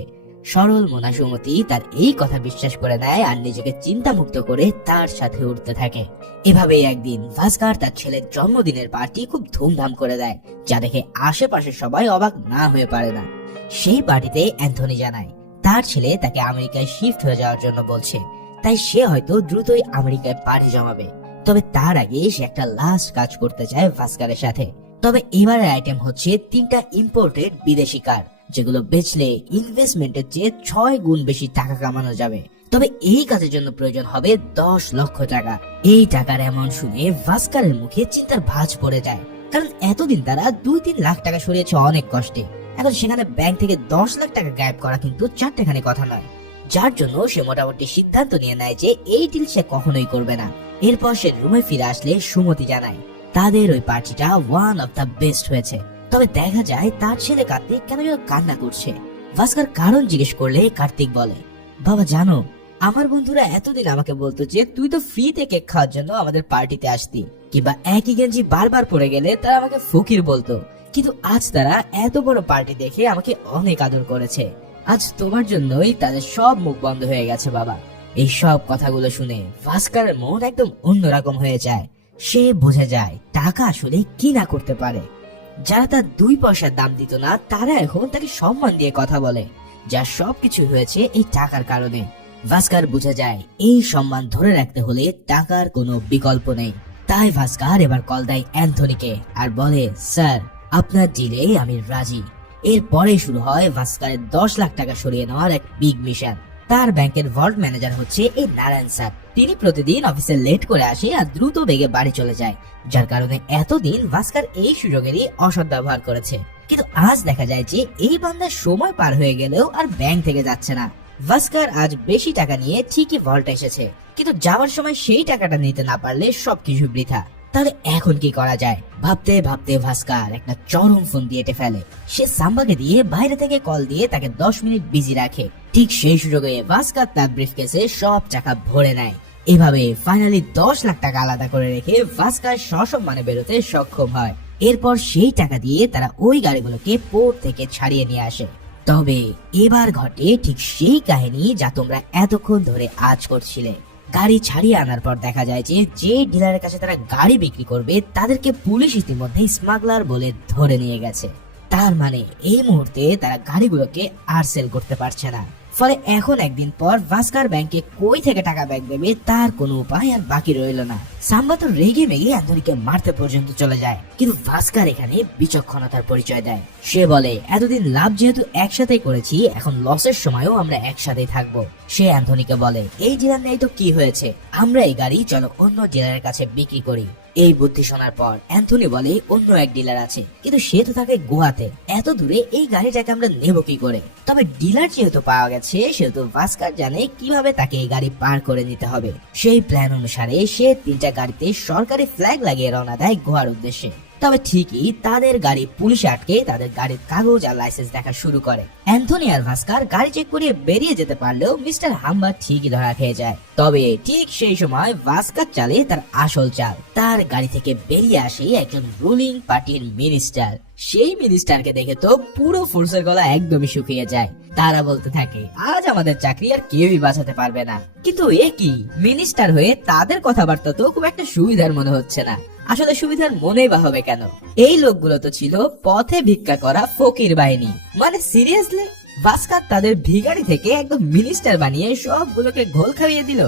সরল মোনা সুমতি তার এই কথা বিশ্বাস করে নেয় আর নিজেকে চিন্তামুক্ত করে তার সাথে উঠতে থাকে। এভাবেই একদিন ভাস্কার তার ছেলের জন্মদিনের পার্টি খুব ধুমধাম করে দেয়, যা দেখে আশেপাশে সবাই অবাক না হয়ে পারে না। সেই পার্টিতে অ্যান্থনি জানায় তার ছেলে তাকে আমেরিকায় শিফট হয়ে যাওয়ার জন্য বলছে, তাই সে হয়তো দ্রুতই আমেরিকায় পাড়ি জমাবে। তবে তার আগে সে একটা লাস্ট কাজ করতে চায় ভাস্কারের সাথে। তবে এবারের আইটেম হচ্ছে 3টা ইম্পোর্টেড বিদেশি কার, যেগুলো বেচলে ইনভেস্টমেন্টের চেয়ে 6 গুণ বেশি টাকা কামানো যাবে। তবে এই কাজের জন্য প্রয়োজন হবে 10 লক্ষ টাকা। এই টাকার অ্যামাউন্ট শুনে ভাস্কারের মুখে চিন্তার ভাঁজ পড়ে যায়, কারণ এতদিন তারা 2-3 লাখ টাকা সরিয়েছে অনেক কষ্টে। এখন সেখানে ব্যাংক থেকে 10 লাখ টাকা গায়েব করা কিন্তু চারটেখানি কথা নয়। যার জন্য সে মোটামুটি সিদ্ধান্ত নিয়ে নেয় যে এই ডিল সে কখনোই করবে না। এরপর সে রুমে ফিরে আসলে সুমতি জানায় তাদের ওই পার্টিটা ওয়ান অফ দ্য বেস্ট হয়েছে। তবে দেখা যায় তার ছেলে কার্তিক কেন যেন কান্না করছে। ভাস্কর কারণ জিজ্ঞেস করলে কার্তিক বলে, বাবা জানো, আমার বন্ধুরা এতদিন আমাকে বলতো যে তুই তো ফ্রিতে কেক খাওয়ার জন্য আমাদের পার্টিতে আসতি, কিংবা একই গেঞ্জি বারবার পরে গেলে তারা আমাকে ফকির বলতো, কিন্তু আজ তারা এত বড় পার্টি দেখে আমাকে অনেক আদর করেছে। আজ তোমার জন্যই তাদের সব মুখ বন্ধ হয়ে গেছে বাবা। এই সব কথাগুলো শুনে ভাস্করের মন একদম অন্যরকম হয়ে যায়। সে বুঝে যায় টাকা আসলে কি না করতে পারে। যারা তার 2 পয়সার দাম দিত না তারা এখন তাকে সম্মান দিয়ে কথা বলে, যা সবকিছু হয়েছে এই টাকার কারণে। ভাস্কর বুঝে যায় এই সম্মান ধরে রাখতে হলে টাকার কোনো বিকল্প নেই। তাই ভাস্কর এবার কল দেয় অ্যান্থনিকে আর বলে, স্যার আপনার ডিলে আমি রাজি। এরপরে শুরু হয় ভাস্করের 10 লাখ টাকা সরিয়ে নেওয়ার এক বিগ মিশন। তার ব্যাংকের ভল্ট ম্যানেজার হচ্ছে এই নারায়ণ স্যার। তিনি প্রতিদিন অফিসে লেট করে আসে আর দ্রুত বেগে বাড়ি চলে যায়, যার কারণে এতদিন ভাস্কর এই সুযোগেরই অসৎ ব্যবহার করেছে। কিন্তু আজ দেখা যায় যে এই বান্দার সময় পার হয়ে গেলেও আর ব্যাংক থেকে যাচ্ছে না। ভাস্কর আজ বেশি টাকা নিয়ে ঠিকই ভল্টে এসেছে, কিন্তু যাওয়ার সময় সেই টাকাটা নিতে না পারলে সবকিছু বৃথা। তাহলে এখন কি করা যায় ভাবতে ভাবতে ভাস্কর একটা চরম ফোন দিয়ে ফেলে। সে সাম্বাকে দিয়ে বাইরে থেকে কল দিয়ে তাকে 10 মিনিট বিজি রাখে। ঠিক সেই সুযোগে ভাস্কর তার ব্রিফকেসে সব টাকা ভরে নেয়। এভাবে ফাইনালি 10 লাখ টাকা আলাদা করে রেখে ভাস্কর সসম্মানে বেরোতে সক্ষম হয়। এরপর সেই টাকা দিয়ে তারা ওই গাড়িগুলোকে পোর্ট থেকে ছাড়িয়ে নিয়ে আসে। তবে এবার ঘটে ঠিক সেই কাহিনী যা তোমরা এতক্ষণ ধরে আজ করছিলে। গাড়ি ছাড়িয়ে আনার পর দেখা যায় যে ডিলারের কাছে তারা গাড়ি বিক্রি করবে তাদেরকে পুলিশ ইতিমধ্যে স্মাগলার বলে ধরে নিয়ে গেছে। তার মানে এই মুহূর্তে তারা গাড়িগুলোকে আর সেল করতে পারছে না। ফলে এখন একদিন পর ভাস্কর ব্যাংকে কই থেকে টাকা ব্যাক দেবে তার কোনো উপায় আর বাকি রইল না। সাম্বা তো রেগে মেগে অ্যান্থনিকে মারতে পর্যন্ত চলে যায়, কিন্তু ভাস্কর এখানে বিচক্ষণতার পরিচয় দেয়। সে বলে এতদিন লাভ যেহেতু একসাথেই করেছি, এখন লসের সময়ও আমরা একসাথেই থাকবো। সে অ্যান্থনিকে বলে এই ডিলার নেই তো কি হয়েছে, আমরা এই গাড়ি চলো অন্য ডিলারের কাছে বিক্রি করি। এই বুদ্ধি শোনার পর অ্যান্থনি বলে অন্য এক ডিলার আছে, কিন্তু সে তো থাকে গোয়াতে, এত দূরে এই গাড়িটাকে আমরা নেব কি করে। তবে ডিলার যেহেতু পাওয়া গেছে সেহেতু ভাস্কর জানে কিভাবে তাকে এই গাড়ি পার করে নিতে হবে। সেই প্ল্যান অনুসারে সে 3টা গাড়িতে সরকারি ফ্ল্যাগ লাগিয়ে রওনা দেয় গোয়ার উদ্দেশ্যে। তবে ঠিকই তাদের গাড়ি পুলিশে আটকে তাদের গাড়ির কাগজ আর লাইসেন্স দেখা শুরু করে। অ্যান্থনি আর ভাস্কর গাড়ি চেক করে বেরিয়ে যেতে পারলেও মিস্টার হাম্বা ঠিকই ধরা খেয়ে যায়। তবে ঠিক সেই সময় ভাস্কর চালে তার আসল চাল। তার গাড়ি থেকে বেরিয়ে আসে একজন রুলিং পার্টির মিনিস্টার। সেই মিনিস্টারকে দেখে তো পুরো ফোর্সের গলা একদমই শুকিয়ে যায়। তারা বলতে থাকে আজ আমাদের চাকরি আর কেউই বাঁচাতে পারবে না। কিন্তু এ কি, মিনিস্টার হয়ে তাদের কথাবার্তা তো খুব একটা সুবিধার মনে হচ্ছে না। আসলে সুবিধার মনেই বা হবে কেন, এই লোকগুলো তো ছিল পথে ভিক্ষা করা ফকির বাহিনী। মানে সিরিয়াসলি ভাস্কর তাদের ভিখারি থেকে একদম মিনিস্টার বানিয়ে সবগুলোকে ঘোল খাইয়ে দিল।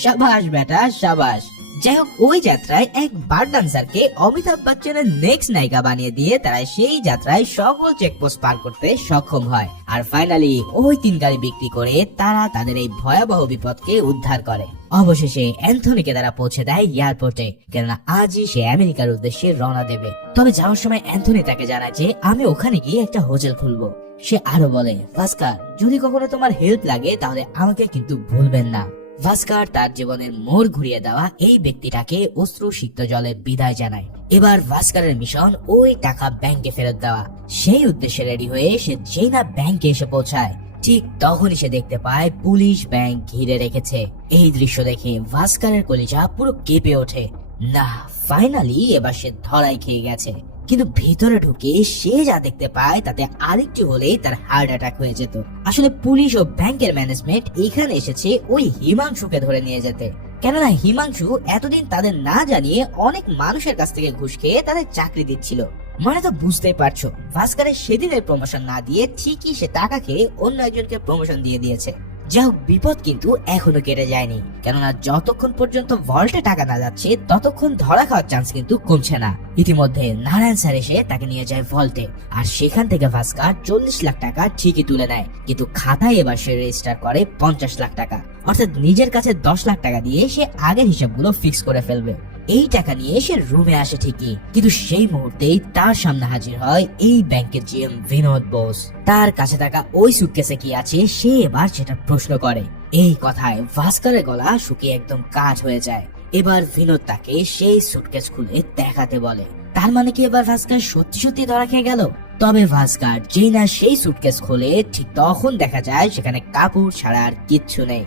সাবাস বেটা সাবাস। যাই হোক, ওই যাত্রায় এক বার ডান্সারকে অমিতাভ বচ্চনের নেক্সট নায়িকা বানিয়ে দিয়ে তারা সেই যাত্রায় সকল চেকপোস্ট পার করতে সক্ষম হয়। আর ফাইনালি ওই 3 গাড়ি বিক্রি করে তারা তাদের এই ভয়াবহ বিপদকে উদ্ধার করে। অবশেষে অ্যান্থনিকে তারা পৌঁছে দেয় এয়ারপোর্টে, কেননা আজই সে আমেরিকার উদ্দেশ্যে রওনা দেবে। তবে যাওয়ার সময় অ্যান্থনি তাকে জানায় যে আমি ওখানে গিয়ে একটা হোটেল খুলবো। সে আরো বলে ভাস্কর যদি কখনো তোমার হেল্প লাগে তাহলে আমাকে কিন্তু ভুলবেন না। ভাস্কার তার জীবনের মোড় ঘুরিয়ে দেওয়া এই ব্যক্তিটাকে অশ্রুসিক্ত জলে বিদায় জানায়। এবার ভাস্কারের মিশন ওই টাকা ব্যাংকে ফেরত দেওয়া। সেই উদ্দেশ্যে রেডি হয়ে সে যেই না ব্যাংকে এসে পৌঁছায়, ঠিক তখনই সে দেখতে পায় পুলিশ ব্যাংক ঘিরে রেখেছে। এই দৃশ্য দেখে ভাস্কারের কলিজা পুরো কেঁপে ওঠে। না, ফাইনালি এবার সে ধরাই খেয়ে গেছে। কিন্তু ভেতরে ঢুকে সে যা দেখতে পায় তাতে আরেকটু হলেই তার হার্ট অ্যাটাক হয়ে যেত। আসলে পুলিশ ও ব্যাংকের ম্যানেজমেন্ট এখানে এসেছে ওই হিমাংশুকে ধরে নিয়ে যেতে। কেননা হিমাংশু এতদিন তাদের না জানিয়ে অনেক মানুষের কাছ থেকে ঘুষ খেয়ে তাদের চাকরি দিচ্ছিল। মানে তো বুঝতেই পারছো, ভাস্করের সেদিনের প্রমোশন না দিয়ে ঠিকই সে টাকা খেয়ে অন্য একজনকে প্রমোশন দিয়ে দিয়েছে। যা হোক, বিপদ কিন্তু এখনো কেটে যায়নি, কেননা যতক্ষণ পর্যন্ত ভল্টে টাকা না যাচ্ছে ততক্ষণ ধরা খাওয়ার চান্স কিন্তু কমছে না। ইতিমধ্যে নারায়ণ স্যার এসে তাকে নিয়ে যায় ভল্টে, আর সেখান থেকে ভাস্কর 40 লাখ টাকা ঠিকই তুলে নেয়। কিন্তু খাতায় এবার সে রেজিস্টার করে 50 লাখ টাকা, অর্থাৎ নিজের কাছে 10 লাখ টাকা দিয়ে সে আগের হিসাবগুলো ফিক্স করে ফেলবে। এই টাকা নিয়ে সে রুমে আসে ঠিকই, কিন্তু সেই মুহূর্তেই তার সামনে হাজির হয় এই ব্যাংকের জিএম বিনোদ বোস। তার কাছে থাকা ওই সুটকেসে কি আছে সে এবার সেটা প্রশ্ন করে। এই কথায় ভাস্করের গলা শুকিয়ে একদম কাজ হয়ে যায়। এবার বিনোদ তাকে সেই সুটকেস খুলে দেখাতে বলে। তার মানে কি এবার ভাস্কর সত্যি সত্যি ধরা খেয়ে গেল? তবে ভাস্কর যেই না সেই সুটকেস খোলে, ঠিক তখন দেখা যায় সেখানে কাপড় ছাড়া আর কিচ্ছু নেই।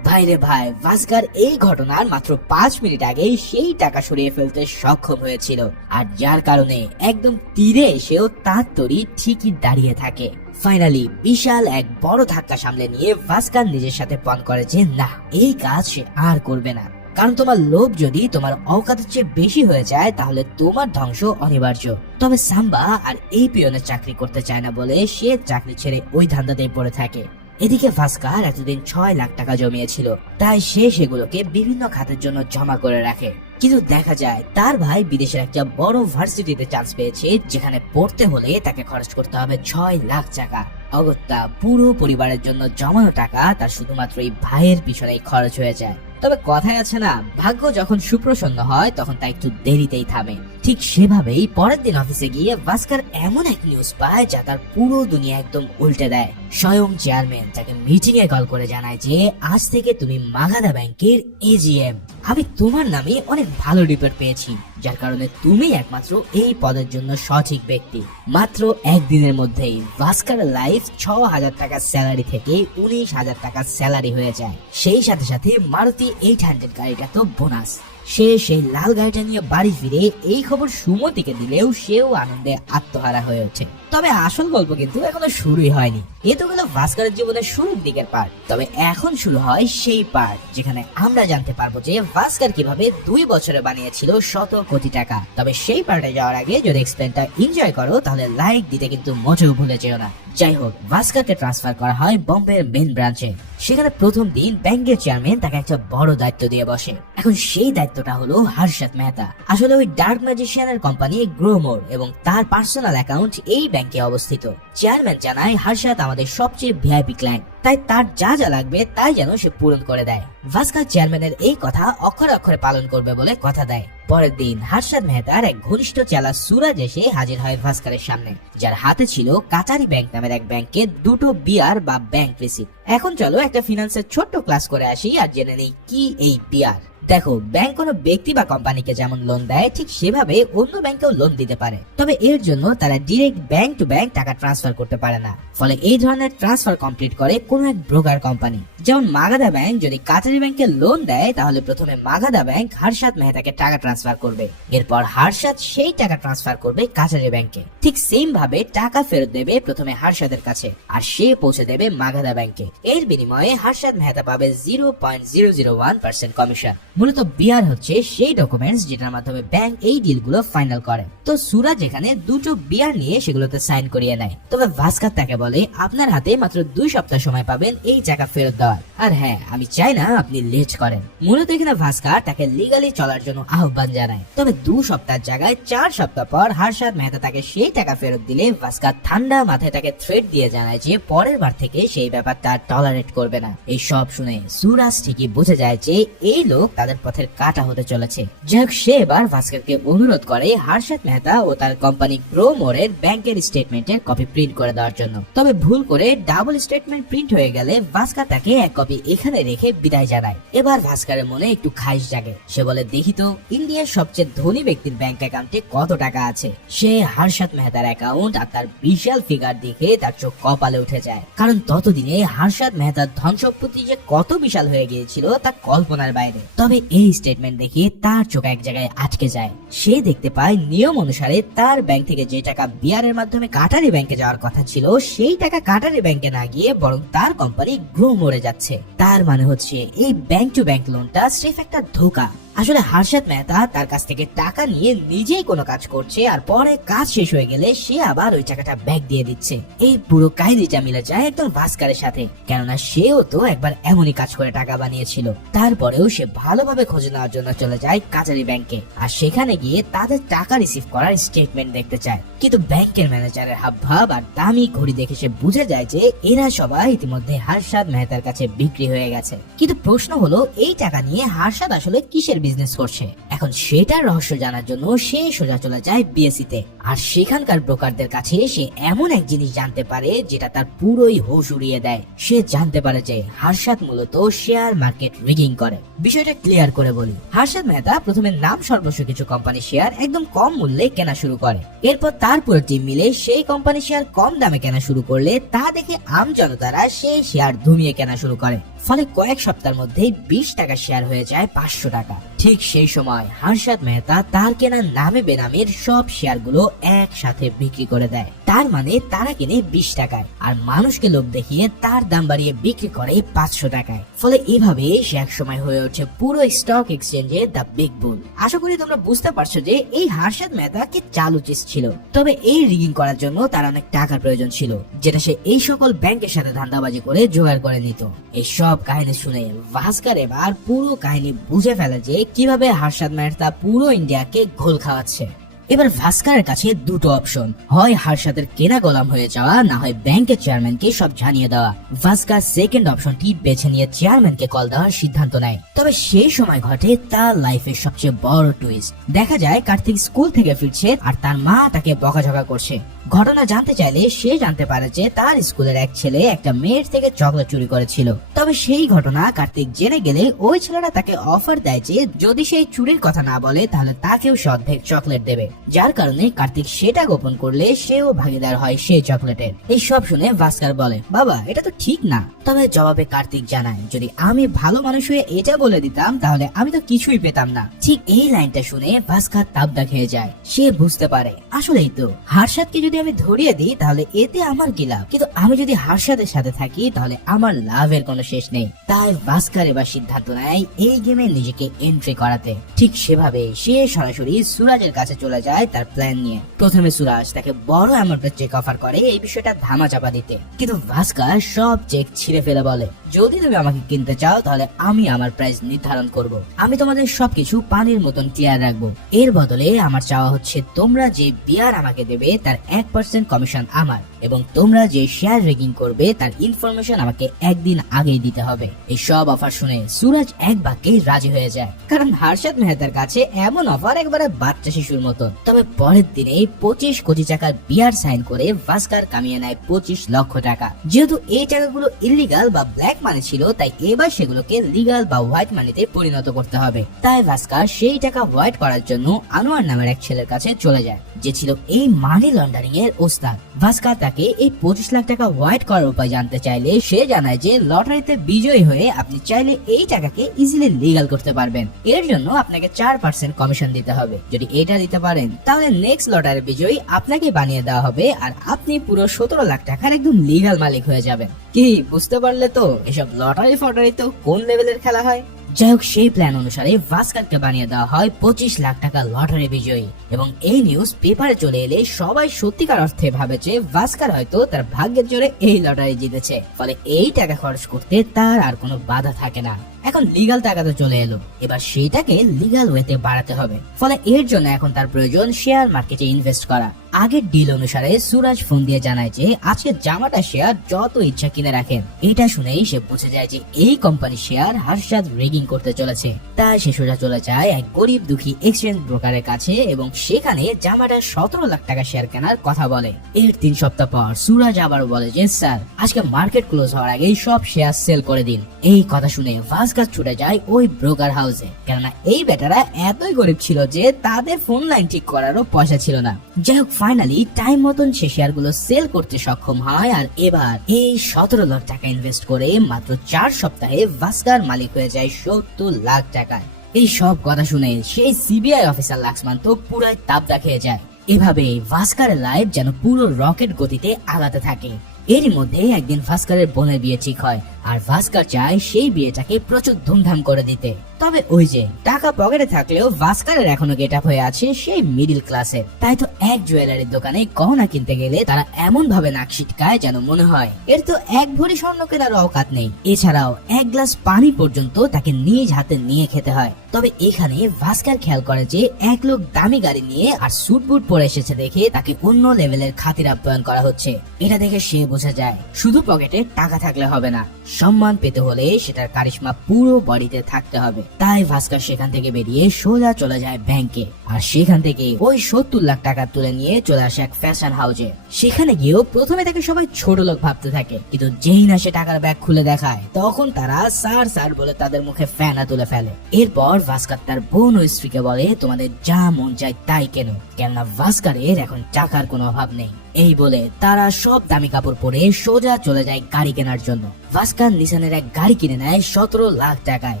ভাইরে ভাই, ভাস্কর এই ঘটনার মাত্র 5 মিনিট আগে সেই টাকা সরিয়ে ফেলতে সক্ষম হয়েছিল, আর যার কারণে একদম তীরে এসেও তার তরি ঠিকই দাঁড়িয়ে থাকে। ফাইনালি বিশাল এক বড় ধাক্কা সামলে নিয়ে ভাস্কর নিজের সাথে পণ করে যে না, এই কাজ সে আর করবে না। কারণ তোমার লোভ যদি তোমার অকাতের চেয়ে বেশি হয়ে যায় তাহলে তোমার ধ্বংস অনিবার্য। তবে সাম্বা আর এই পিয়নের চাকরি করতে চায় না বলে সে চাকরি ছেড়ে ওই ধান্দাতেই পড়ে থাকে। এদিকে ভাস্কর এতদিন 6 লাখ টাকা জমিয়েছিল, তাই সে সেগুলোকে বিভিন্ন খাতের জন্য জমা করে রাখে। কিন্তু দেখা যায় তার ভাই বিদেশের একটা বড় ভার্সিটিতে চান্স পেয়েছে, যেখানে পড়তে হলে তাকে খরচ করতে হবে 6 লাখ টাকা। অগত্যা পুরো পরিবারের জন্য জমানো টাকা তার শুধুমাত্র এই ভাইয়ের পিছনেই খরচ হয়ে যায়। তবে কথায় আছে না, ভাগ্য যখন সুপ্রসন্ন হয় তখন তা একটু দেরিতেই থামে। ঠিক সেভাবেই পরের দিন অফিসে গিয়ে ভাস্কর এমন এক নিউজ পায় যা তার পুরো দুনিয়া একদম উল্টে দেয়। স্বয়ং চেয়ারম্যান তাকে মিটিং এ কল করে জানায় যে আজ থেকে তুমি মাগাধা ব্যাংকের এজিএম। আমি তোমার নামে অনেক ভালো রিপোর্ট পেয়েছি, যার কারণে তুমি একমাত্র এই পদের জন্য সঠিক ব্যক্তি। মাত্র একদিনের মধ্যেই ভাস্করের লাইফ 6,000 টাকার স্যালারি থেকে 19,000 টাকার স্যালারি হয়ে যায়। সেই সাথে সাথে মারুতি 800 গাড়িটা তো বোনাস। সে সেই লাল গাড়িটা নিয়ে বাড়ি ফিরে এই খবর সুমতিকে দিলেও সেও আনন্দে আত্মহারা হয়ে ওঠে। তবে আসল গল্প কিন্তু এখনো শুরুই হয়নি। এ তো গেল ভাস্করের জীবনের শুরুর দিকের পার্ট। তবে এখন শুরু হয় সেই পার্ট যেখানে আমরা জানতে পারবো যে ভাস্কর কিভাবে 2 বছরে বানিয়েছিল 100 কোটি টাকা। তবে সেই পার্টে যাওয়ার আগে যদি এক্সপ্লেনটা এনজয় করো তাহলে লাইক দিতে কিন্তু মোটেও ভুলে যেও না। যাই হোক, ভাস্করকে ট্রান্সফার করা হয় বোম্বের মেন ব্রাঞ্চে। সেখানে প্রথম দিন ব্যাংকের চেয়ারম্যান তাকে একটা বড় দায়িত্ব দিয়ে বসে। এখন সেই দায়িত্বটা হলো হর্ষদ মেহতা। আসলে ওই ডার্ক ম্যাজিশিয়ানের কোম্পানি গ্রোমোর এবং তার পার্সোনাল অ্যাকাউন্ট এই ব্যাংকে অবস্থিত। চেয়ারম্যান জানায় হর্ষদ আমাদের সবচেয়ে ভিআইপি ক্লায়েন্ট, তাই তার যা যা লাগবে তাই যেন সে পূরণ করে দেয়। ভাস্কর চেয়ারম্যানের এই কথা অক্ষরে অক্ষরে পালন করবে বলে কথা দেয়। পরের দিন হর্ষদ মেহতার এক ঘনিষ্ঠ চেলা সুরাজ এসে হাজির হয় ভাস্করের সামনে, যার হাতে ছিল কাচারি ব্যাংক নামের এক ব্যাংকে 2টো বিআর বা ব্যাংক রিসিপ্ট। এখন চলো একটা ফিনান্সের ছোট্ট ক্লাস করে আসি আর জেনে নেই কি এই বিআর। দেখো, ব্যাংক কোনো ব্যক্তি বা কোম্পানিকে যেমন লোন দেয় ঠিক সেভাবে অন্য ব্যাংকেও লোন দিতে পারে। তবে এর জন্য তারা ডিরেক্ট ব্যাংক টু ব্যাংক টাকা ট্রান্সফার করতে পারে না। ফলে এই ধরনের ট্রান্সফার কমপ্লিট করে কোনো এক ব্রোকার কোম্পানি। যেমন মাগাধা ব্যাংক যদি কাচারি ব্যাংকে লোন দেয় তাহলে প্রথমে মাগাধা ব্যাংক হর্ষদ মেহতাকে টাকা ট্রান্সফার করবে, এরপর হর্ষদ সেই টাকা ট্রান্সফার করবে কাচারি ব্যাংকে। ঠিক সেম ভাবে টাকা ফেরত দেবে প্রথমে হর্ষদের কাছে, আর সে পৌঁছে দেবে মাগাধা ব্যাংকে। এর বিনিময়ে হর্ষদ মেহতা পাবে 0.001% কমিশন। মূলত বিআর হচ্ছে সেই ডকুমেন্টস যেটার মাধ্যমে ব্যাংক এই ডিলগুলো ফাইনাল করে। তো সুরাজ এখানে 2টো বিআর নিয়ে সেগুলোতে সাইন করিয়ে নেয়। তবে ভাস্কর তাকে বলে আপনার হাতে মাত্র 2 সপ্তাহ সময় পাবেন এই টাকা ফেরত দেওয়ার, আর হ্যাঁ, আমি চাই না আপনি লেট করেন। মূলত এখানে ভাস্কর তাকে লিগালি চলার জন্য আহ্বান জানায়। তবে 2 সপ্তাহের জায়গায় 4 সপ্তাহ পর হর্ষদ মেহতা তাকে সেই টাকা ফেরত দিলে ভাস্কর ঠান্ডা মাথায় তাকে থ্রেট দিয়ে জানায় যে পরের বার থেকে সেই ব্যাপারটা টলারেট করবে না। এই সব শুনে সুরাজ ঠিকই বুঝে যায় যে এই লোক তাদের পথের কাটা হতে চলেছে। যাই হোক, সে এবার ভাস্করকে অনুরোধ করে হর্ষদ মেহতা মেহতা ও তার কোম্পানি গ্রোমোরের ব্যাংকের স্টেটমেন্টের কপি প্রিন্ট করে দেওয়ার জন্য। তবে ভুল করে ডাবল স্টেটমেন্ট প্রিন্ট হয়ে গেলে ভাস্কার তাকে এক কপি এখানে রেখে বিদায় জানায়। এবার ভাস্কারের মনে একটু খাইশ জাগে। সে বলে, দেখি তো ইন্ডিয়ার সবচেয়ে ধনী ব্যক্তির ব্যাংক অ্যাকাউন্টে কত টাকা আছে। সে হর্ষদ মেহতার অ্যাকাউন্ট আর তার বিশাল ফিগার দেখে তার চোখ কপালে উঠে যায়, কারণ ততদিনে হর্ষদ মেহতার ধন সম্পত্তি যে কত বিশাল হয়ে গিয়েছিল তা কল্পনার বাইরে। তবে এই স্টেটমেন্ট দেখে তার চোখ এক জায়গায় আটকে যায়। সে দেখতে পায় নিয়ম অনুসারে তার ব্যাংক থেকে যে টাকা বিয়ারের মাধ্যমে কাটারি ব্যাংকে যাওয়ার কথা ছিল, সেই টাকা কাটারি ব্যাংকে না গিয়ে বরং তার কোম্পানি গ্রোমোরে যাচ্ছে। তার মানে হচ্ছে এই ব্যাংক টু ব্যাংক লোনটা স্রেফ একটা ধোঁকা। আসলে হর্ষদ মেহতা তার কাছ থেকে টাকা নিয়ে নিজেই কোনো কাজ করছে, আর পরে কাজ শেষ হয়ে গেলে সে আবার ওই টাকাটা ব্যাক দিয়ে দিচ্ছে। এই পুরো কাহিনীটা মিলে যায় একদম ভাস্করের সাথে, কেননা সেও তো একবার এমনই কাজ করে টাকা বানিয়েছিল। তারপরেও সে ভালোভাবে খোঁজ নেওয়ার জন্য চলে যায় কাচারি ব্যাংকে, আর সেখানে গিয়ে তাদের টাকা রিসিভ করার স্টেটমেন্ট দেখতে চায়। কিন্তু ব্যাংকের ম্যানেজারের হাবভাব আর দামি ঘড়ি দেখে সে বুঝে যায় যে এরা সবাই ইতিমধ্যে হর্ষদ মেহতার কাছে বিক্রি হয়ে গেছে। কিন্তু প্রশ্ন হলো, এই টাকা নিয়ে হর্ষদ আসলে কিসের বিজনেস করছে? এখন সেটার রহস্য জানার জন্য সে সোজা চলে যায় বিএসসি তে, আর সেখানকার ব্রোকারদের কাছে সে এমন এক জিনিস জানতে পারে যেটা তার পুরোই হোশ উড়িয়ে দেয়। সে জানতে পারে যে হর্ষদ মূলত শেয়ার মার্কেট রিগিং করে। বিষয়টা ক্লিয়ার করে বলি, হর্ষদ মেহতা প্রথমে নাম সর্বস্ব কিছু কোম্পানি শেয়ার একদম কম মূল্যে কেনা শুরু করে। এরপর তার পুরো টিম মিলে সেই কোম্পানি শেয়ার কম দামে কেনা শুরু করলে তা দেখে আম জনতারা সেই শেয়ার ধুমিয়ে কেনা শুরু করে। ফলে কয়েক সপ্তাহের মধ্যে 20 টাকা শেয়ার হয়ে যায় 500 টাকা। ঠিক সেই সময় হর্ষদ মেহতা তার কেনা নামে বেনামের সব শেয়ারগুলো একসাথে বিক্রি করে দেয়। তার মানে তারা কিনে 20 টাকায় আর মানুষকে লোভ দেখিয়ে তার দাম বাড়িয়ে বিক্রি করে 500 টাকায়। ফলে এভাবে সে এক সময় হয়ে ওঠে পুরো স্টক এক্সচেঞ্জে দ্য বিগ বুল। আশা করি তোমরা বুঝতে পারছো যে এই হর্ষদ মেহতা কি চালু চিজ ছিল। তবে এই রিগিং করার জন্য তার অনেক টাকার প্রয়োজন ছিল, যেটা সে এই সকল ব্যাংকের সাথে ধান্দাবাজি করে জোগাড় করে নিত। এই সব কাহিনী শুনে ভাস্কর এবার পুরো কাহিনী বুঝে ফেলে যে কিভাবে হর্ষদ মেহতা পুরো ইন্ডিয়াকে ঘোল খাওয়াচ্ছে। এবার ভাস্করের কাছে দুটো অপশন, হয় হর্ষদের কেনা গোলাম হয়ে যাওয়া, না হয় ব্যাংকের চেয়ারম্যানকে সব জানিয়ে দেওয়া। ভাস্কর সেকেন্ড অপশনটি বেছে নিয়ে চেয়ারম্যানকে কল দেওয়ার সিদ্ধান্ত নেয়। তবে সেই সময় ঘটে তার লাইফের সবচেয়ে বড় টুইস্ট। দেখা যায় কার্তিক স্কুল থেকে ফিরছে আর তার মা তাকে বকাঝকা করছে। ঘটনা জানতে চাইলে সে জানতে পারে যে তার স্কুলের এক ছেলে একটা মেয়ের থেকে চকলেট চুরি করেছিল। তবে সেই ঘটনা কার্তিক জেনে গেলে ওই ছেলেটা তাকে অফার দেয় যে যদি সেই চুরির কথা না বলে তাহলে তাকেও সে অর্ধেক চকলেট দেবে, যার কারণে কার্তিক সেটা গোপন করলে সেও ভাগিদার হয় সেই চকলেটের। এই সব শুনে ভাস্কর বলে, বাবা এটা তো ঠিক না। তবে জবাবে কার্তিক জানায়, যদি আমি ভালো মানুষ হয়ে এটা বলে দিতাম তাহলে আমি তো কিছুই পেতাম না। ঠিক এই লাইনটা শুনে ভাস্কর তাবদা খেয়ে যায়। সে বুঝতে পারে আসলেই তো হর্ষদকে যদি আমি ধরিয়ে দিই তাহলে এতে আমার কি লাভ, কিন্তু আমি যদি হর্ষদের সাথে থাকি তাহলে আমার লাভের কোনো শেষ নেই। তাই ভাস্কর এবার সিদ্ধান্ত নেয় এই গেমে নিজেকে এন্ট্রি করাতে। ঠিক সেভাবে সে সরাসরি সুরাজের কাছে চলে যায় তার প্ল্যান নিয়ে। প্রথমে সুরাজ তাকে বড় অ্যামাউন্টের চেক অফার করে এই বিষয়টা ধামা চাপা দিতে, কিন্তু ভাস্কর সব চেক ছিঁড়ে ফেলে বলে, যদি তুমি আমাকে কিনতে চাও তাহলে আমি আমার প্রাইস নির্ধারণ করব। আমি তোমাদের সবকিছু পানির মতন ক্লিয়ার রাখবো। এর বদলে আমার চাওয়া হচ্ছে তোমরা যে বিয়ার আমাকে দেবে তার 1% কমিশন আমার, এবং তোমরা যে শেয়ার রেগিং করবে তার ইনফরমেশন আমাকে একদিন আগেই দিতে হবে। এই সব অফার শুনে সুরাজ এক বাক্যে রাজি হয়ে যায়, কারণ হর্ষদ মেহতার কাছে এমন অফার একবারে বাচ্চা শিশুর মতো। তবে পরের দিনে 25 কোটি টাকার বিয়ার সাইন করে ভাস্কর কামিয়ে নেয় 25 লক্ষ টাকা। যেহেতু এই টাকাগুলো ইলিগাল বা ব্ল্যাক মানি ছিল, তাই এবার সেগুলোকে লিগাল বা হোয়াইট মানিতে পরিণত করতে হবে। তাই ভাস্কর সেই টাকা হোয়াইট করার জন্য আনোয়ার নামের এক ছেলের কাছে চলে যায়, যে ছিল এই মানি লন্ডারিং এর ওস্তাদ। ভাস্কর তাকে এই 25 লাখ টাকা হোয়াইট করার উপায় জানতে চাইলে সে জানায় যে লটারিতে বিজয়ী হয়ে আপনি চাইলে এই টাকাকে ইজিলি লিগাল করতে পারবেন। এর জন্য আপনাকে 4% কমিশন দিতে হবে। যদি এটা দিতে পারেন তাহলে নেক্সট লটারি বিজয়ী আপনাকে বানিয়ে দেওয়া হবে আর আপনি পুরো 17 লাখ টাকার একদম লিগাল মালিক হয়ে যাবেন। কি বুঝতে পারলে তো এসব লটারি ফটারি তো কোন লেভেলের খেলা হয়। যাই হোক, সেই প্ল্যান অনুসারে ভাস্করকে বানিয়ে দেওয়া হয় 25 লাখ টাকা লটারি বিজয়ী, এবং এই নিউজ পেপারে চলে এলে সবাই সত্যিকার অর্থে ভাবে যে ভাস্কর হয়তো তার ভাগ্যের জোরে এই লটারি জিতেছে। ফলে এই টাকা খরচ করতে তার আর কোনো বাধা থাকে না। এখন লিগাল টাকা তো চলে এলো, এবার সেটাকে লিগাল ওয়েতে বাড়াতে হবে। ফলে এর জন্য এখন তার প্রয়োজন শেয়ার মার্কেটে ইনভেস্ট করা। আগের ডিল অনুসারে সুরাজ ফোন দিয়ে জানায় যে আজকে জামাটা শেয়ার যত ইচ্ছা কিনে রাখেন। এটা শুনেই সে বুঝে যায় যে এই কোম্পানির শেয়ার হর্ষদ রেগিং করতে চলেছে। তাই সে সোজা চলে যায় এক গরিব দুঃখী এক্সচেঞ্জ ব্রোকারের কাছে এবং সেখানে জামাটা 17 লাখ টাকা শেয়ার কেনার কথা বলে। এর 3 সপ্তাহ পর সুরাজ আবার বলে যে স্যার আজকে মার্কেট ক্লোজ হওয়ার আগেই সব শেয়ার সেল করে দিন। এই কথা শুনে ভাস্কার ছুটে যায় ওই ব্রোকার হাউসে, কেননা এই বেটারা এতই গরিব ছিল যে তাদের ফোন লাইন ঠিক করারও পয়সা ছিল না। যাই হোক ফাইনালি টাইম মতন সে শেয়ার গুলো সেল করতে সক্ষম হয় আর এবার এই 17 লাখ টাকা ইনভেস্ট করে মাত্র 4 সপ্তাহে ভাস্কার মালিক হয়ে যায় 70 লাখ টাকায়। এই সব কথা শুনে সেই সিবিআই অফিসার লাক্সমান তো পুরাই তাবদা খেয়ে যায়। এভাবে ভাস্কারের লাইফ যেন পুরো রকেট গতিতে আগাতে থাকে। এরই মধ্যে একদিন ভাস্কারের বোনের বিয়ে ঠিক হয় আর ভাস্কার চায় সেই বিয়েটাকে প্রচুর ধুমধাম করে দিতে। তবে ওই যে টাকা পকেটে থাকলেও ভাস্কারের এখনো গেট আপ হয়ে আছে সেই মিডিল ক্লাসের। তাই তো এক জুয়েলারির দোকানে গহনা কিনতে গেলে তারা এমন ভাবে নাক ছিটকায় যেন মনে হয় এর তো 1 ভরি স্বর্ণ কেনার অকাত নেই। এছাড়াও 1 গ্লাস পানি পর্যন্ত তাকে নিজ হাতে নিয়ে খেতে হয়। তবে এখানে ভাস্কার খেয়াল করে যে এক লোক দামি গাড়ি নিয়ে আর স্যুট বুট পরে এসেছে দেখে তাকে অন্য লেভেলের খাতির আপ্যায়ন করা হচ্ছে। এটা দেখে সে বোঝা যায় শুধু পকেটে টাকা থাকলে হবে না, সম্মান পেতে হলে সেটার কারিশমা পুরো বডিতে থাকতে হবে। তাই ভাস্কর সেখান থেকে বেরিয়ে সোজা চলে যায় ব্যাংকে আর সেখান থেকে ওই 70 লাখ টাকা তুলে নিয়ে চলে আসে এক ফ্যাশন হাউসে। সেখানে গিয়েও প্রথমে তাকে সবাই ছোট লোক ভাবতে থাকে, কিন্তু যেই না সে টাকার ব্যাগ খুলে দেখায় তখন তারা স্যার স্যার বলে তাদের মুখে ফেনা তুলে ফেলে। এরপর ভাস্কর তার বোন ও স্ত্রীকে বলে তোমাদের যা মন চায় তাই কেন, কেননা ভাস্করের এখন টাকার কোনো অভাব নেই। এই বলে তারা সব দামি কাপড় পরে সোজা চলে যায় গাড়ি কেনার জন্য। ভাস্কর নিসানের এক গাড়ি কিনে নেয় 17 লাখ টাকায়,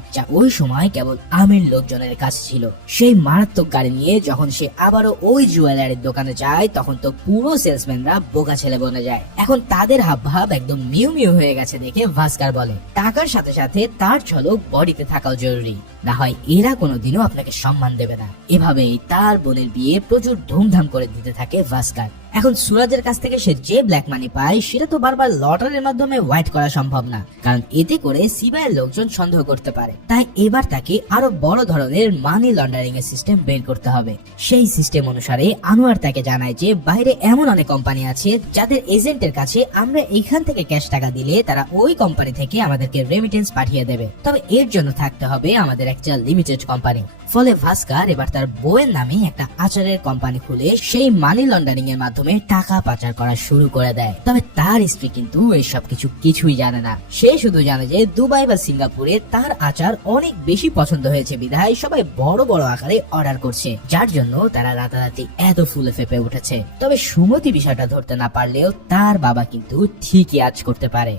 যা ওই সময় কেবল আমির লোকজনের কাছে ছিল। সেই মারাত্মক গাড়ি নিয়ে যখন সে আবারও ওই জুয়েলারির দোকানে যায় তখন তো পুরো সেলসম্যানরা বোকা ছেলে বনে যায়। এখন তাদের হাবভাব একদম মিউ মিউ হয়ে গেছে দেখে ভাস্কর বলে টাকার সাথে সাথে তার ঝলক বডিতে থাকাও জরুরি, না হয় এরা কোনোদিনও আপনাকে সম্মান দেবে না। এভাবেই তার বোনের বিয়ে প্রচুর ধুমধাম করে দিতে থাকে ভাস্কর। এখন সুরাজের কাছ থেকে সে যে ব্ল্যাক মানি পায় সেটা তো বারবার লটারির মাধ্যমে হোয়াইট করা সম্ভব না, কারণ এতে করে সিবিআই লোকজন সন্দেহ করতে পারে। তাই এবার তাকে আরো বড় ধরনের মানি লন্ডারিং এর সিস্টেম বের করতে হবে। সেই সিস্টেম অনুসারে আনোয়ার তাকে জানায় যে বাইরে এমন অনেক কোম্পানি আছে যাদের এজেন্টের কাছে আমরা এখান থেকে ক্যাশ টাকা দিলে তারা ওই কোম্পানি থেকে আমাদেরকে রেমিটেন্স পাঠিয়ে দেবে। তবে এর জন্য থাকতে হবে আমাদের একটা লিমিটেড কোম্পানি। ফলে ভাস্কর এবার তার বউয়ের নামে একটা আচারের কোম্পানি খুলে সেই মানি লন্ডারিং এর মাধ্যমে টাকা পাচার করা শুরু করে দেয়। তবে তার স্ত্রী কিন্তু এসব কিছুই জানে না। সে শুধু জানে যে দুবাই বা সিঙ্গাপুরে তার আচার অনেক বেশি পছন্দ হয়েছে বিধায় সবাই বড় বড় আকারে অর্ডার করছে, যার জন্য তারা রাতারাতি এত ফুলে ফেপে উঠেছে। তবে সুমতি বিষয়টা ধরতে না পারলেও তার বাবা কিন্তু ঠিকই আজ করতে পারে,